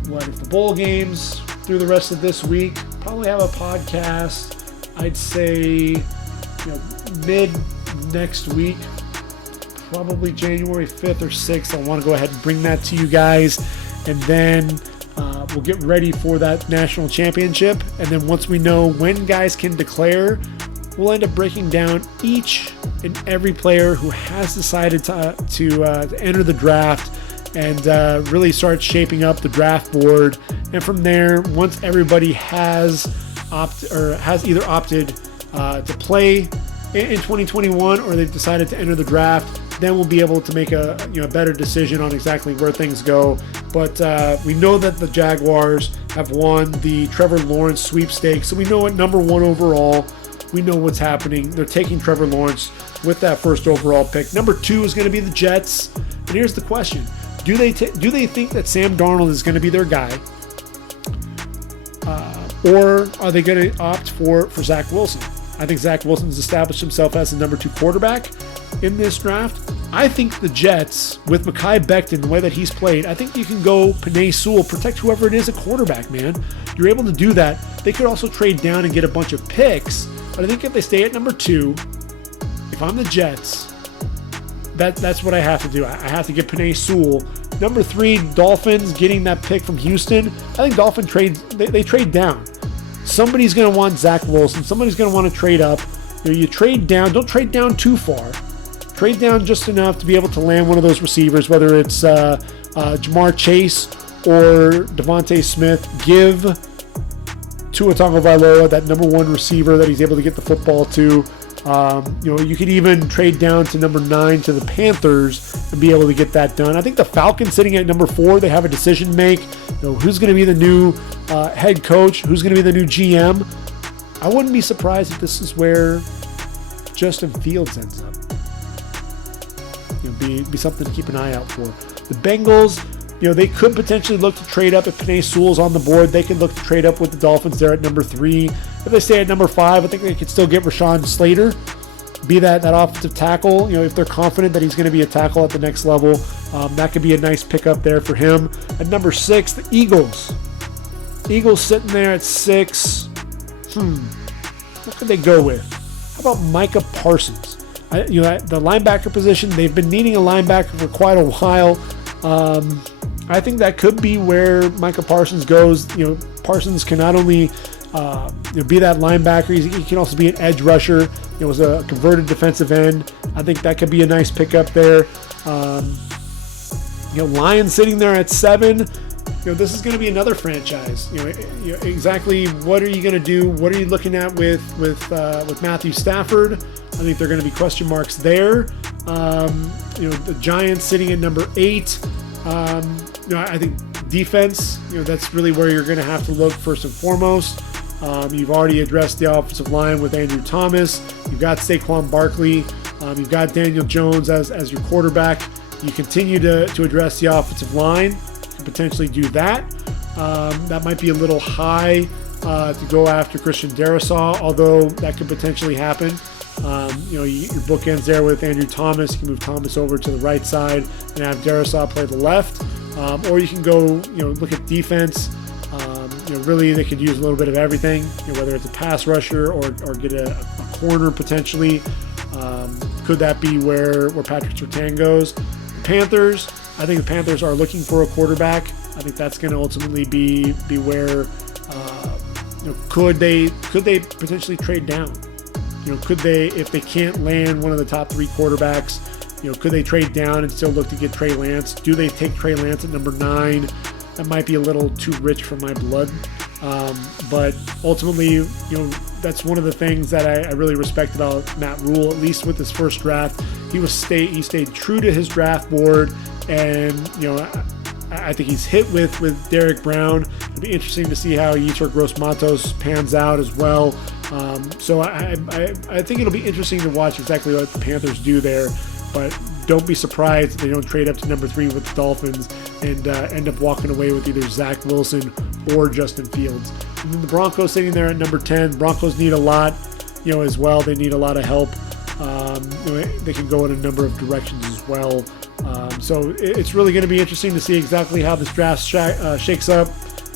if the bowl games through the rest of this week. Probably have a podcast, I'd say, mid next week, probably January 5th or 6th. I want to go ahead and bring that to you guys, and then we'll get ready for that national championship. And then once we know when guys can declare, we'll end up breaking down each and every player who has decided to enter the draft, and really start shaping up the draft board. And from there, once everybody has either opted to play in 2021, or they've decided to enter the draft, then we'll be able to make a better decision on exactly where things go. But we know that the Jaguars have won the Trevor Lawrence sweepstakes, so we know at number 1 overall, we know what's happening. They're taking Trevor Lawrence with that first overall pick. Number 2 is going to be the Jets. And here's the question: do they think that Sam Darnold is going to be their guy, or are they going to opt for Zach Wilson? I think Zach Wilson's established himself as the number 2 quarterback in this draft. I think the Jets, with Mekhi Becton, the way that he's played, I think you can go Penei Sewell, protect whoever it is at quarterback, man. You're able to do that. They could also trade down and get a bunch of picks, but I think if they stay at number 2, if I'm the Jets, that's what I have to do. I have to get Penei Sewell. Number 3, Dolphins getting that pick from Houston. I think Dolphins they trade down. Somebody's going to want Zach Wilson. Somebody's going to want to trade up. You trade down. Don't trade down too far. Trade down just enough to be able to land one of those receivers, whether it's Jamar Chase or Devontae Smith. Give Tua Tagovailoa that number 1 receiver that he's able to get the football to. You could even trade down to number 9 to the Panthers and be able to get that done. I think the Falcons sitting at number 4, they have a decision to make. Who's going to be the new head coach? Who's going to be the new GM? I wouldn't be surprised if this is where Justin Fields ends up. Be something to keep an eye out for. The Bengals, they could potentially look to trade up if Penei Sewell's on the board. They could look to trade up with the Dolphins there at number 3. If they stay at number 5, I think they could still get Rashawn Slater, be that offensive tackle. If they're confident that he's going to be a tackle at the next level, that could be a nice pickup there for him. At number 6, the Eagles. Eagles sitting there at 6. What could they go with? How about Micah Parsons? The linebacker position, they've been needing a linebacker for quite a while. I think that could be where Micah Parsons goes. Parsons can not only be that linebacker, he can also be an edge rusher. It was a converted defensive end. I think that could be a nice pickup there. Lions sitting there at 7. This is going to be another franchise. Exactly what are you going to do? What are you looking at with Matthew Stafford? I think there are going to be question marks there. The Giants sitting at number 8. I think defense, that's really where you're going to have to look first and foremost. You've already addressed the offensive line with Andrew Thomas. You've got Saquon Barkley. You've got Daniel Jones as your quarterback. You continue to address the offensive line. You can potentially do that. That might be a little high to go after Christian Darrisaw, although that could potentially happen. Your bookends there with Andrew Thomas. You can move Thomas over to the right side and have Darrisaw play the left. Or you can go, look at defense. Really they could use a little bit of everything, whether it's a pass rusher or get a corner potentially. Could that be where Patrick Surtain goes? The Panthers, I think the Panthers are looking for a quarterback. I think that's going to ultimately be where Could they potentially trade down? Could they, if they can't land one of the top 3 quarterbacks, could they trade down and still look to get Trey Lance? Do they take Trey Lance at number 9? That might be a little too rich for my blood. But ultimately, that's one of the things that I really respect about Matt Rule, at least with his first draft. He stayed true to his draft board, and I think he's hit with Derek Brown. It'll be interesting to see how Yetur Gross-Matos pans out as well. So I think it'll be interesting to watch exactly what the Panthers do there. But don't be surprised if they don't trade up to number 3 with the Dolphins and end up walking away with either Zach Wilson or Justin Fields. And then the Broncos sitting there at number 10. Broncos need a lot, as well. They need a lot of help. They can go in a number of directions as well. So it's really going to be interesting to see exactly how this draft shakes up.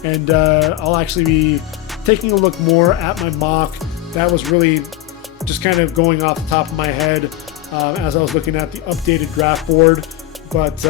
And I'll actually be taking a look more at my mock. That was really just kind of going off the top of my head as I was looking at the updated draft board. But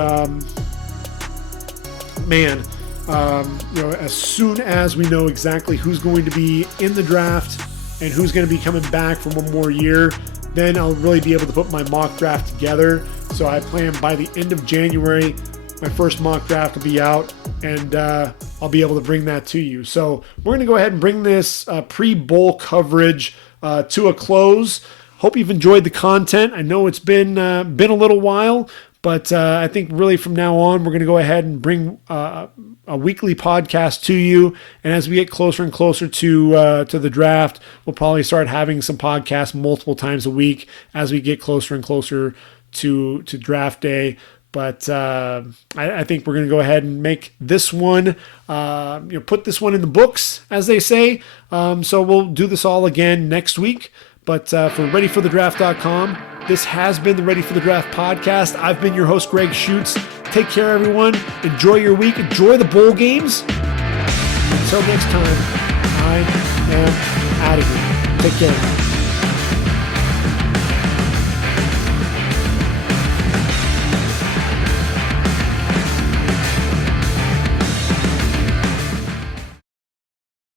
as soon as we know exactly who's going to be in the draft and who's going to be coming back for one more year, then I'll really be able to put my mock draft together. So I plan by the end of January, my first mock draft will be out, and I'll be able to bring that to you. So we're going to go ahead and bring this pre-bowl coverage to a close. Hope you've enjoyed the content. I know it's been a little while, but I think really from now on, we're going to go ahead and bring a weekly podcast to you. And as we get closer and closer to the draft, we'll probably start having some podcasts multiple times a week as we get closer and closer to draft day. But I think we're going to go ahead and make this one, put this one in the books, as they say. So we'll do this all again next week. But for ReadyForTheDraft.com, this has been the Ready for the Draft podcast. I've been your host, Gregg Schutze. Take care, everyone. Enjoy your week. Enjoy the bowl games. Until next time, I am out of here. Take care.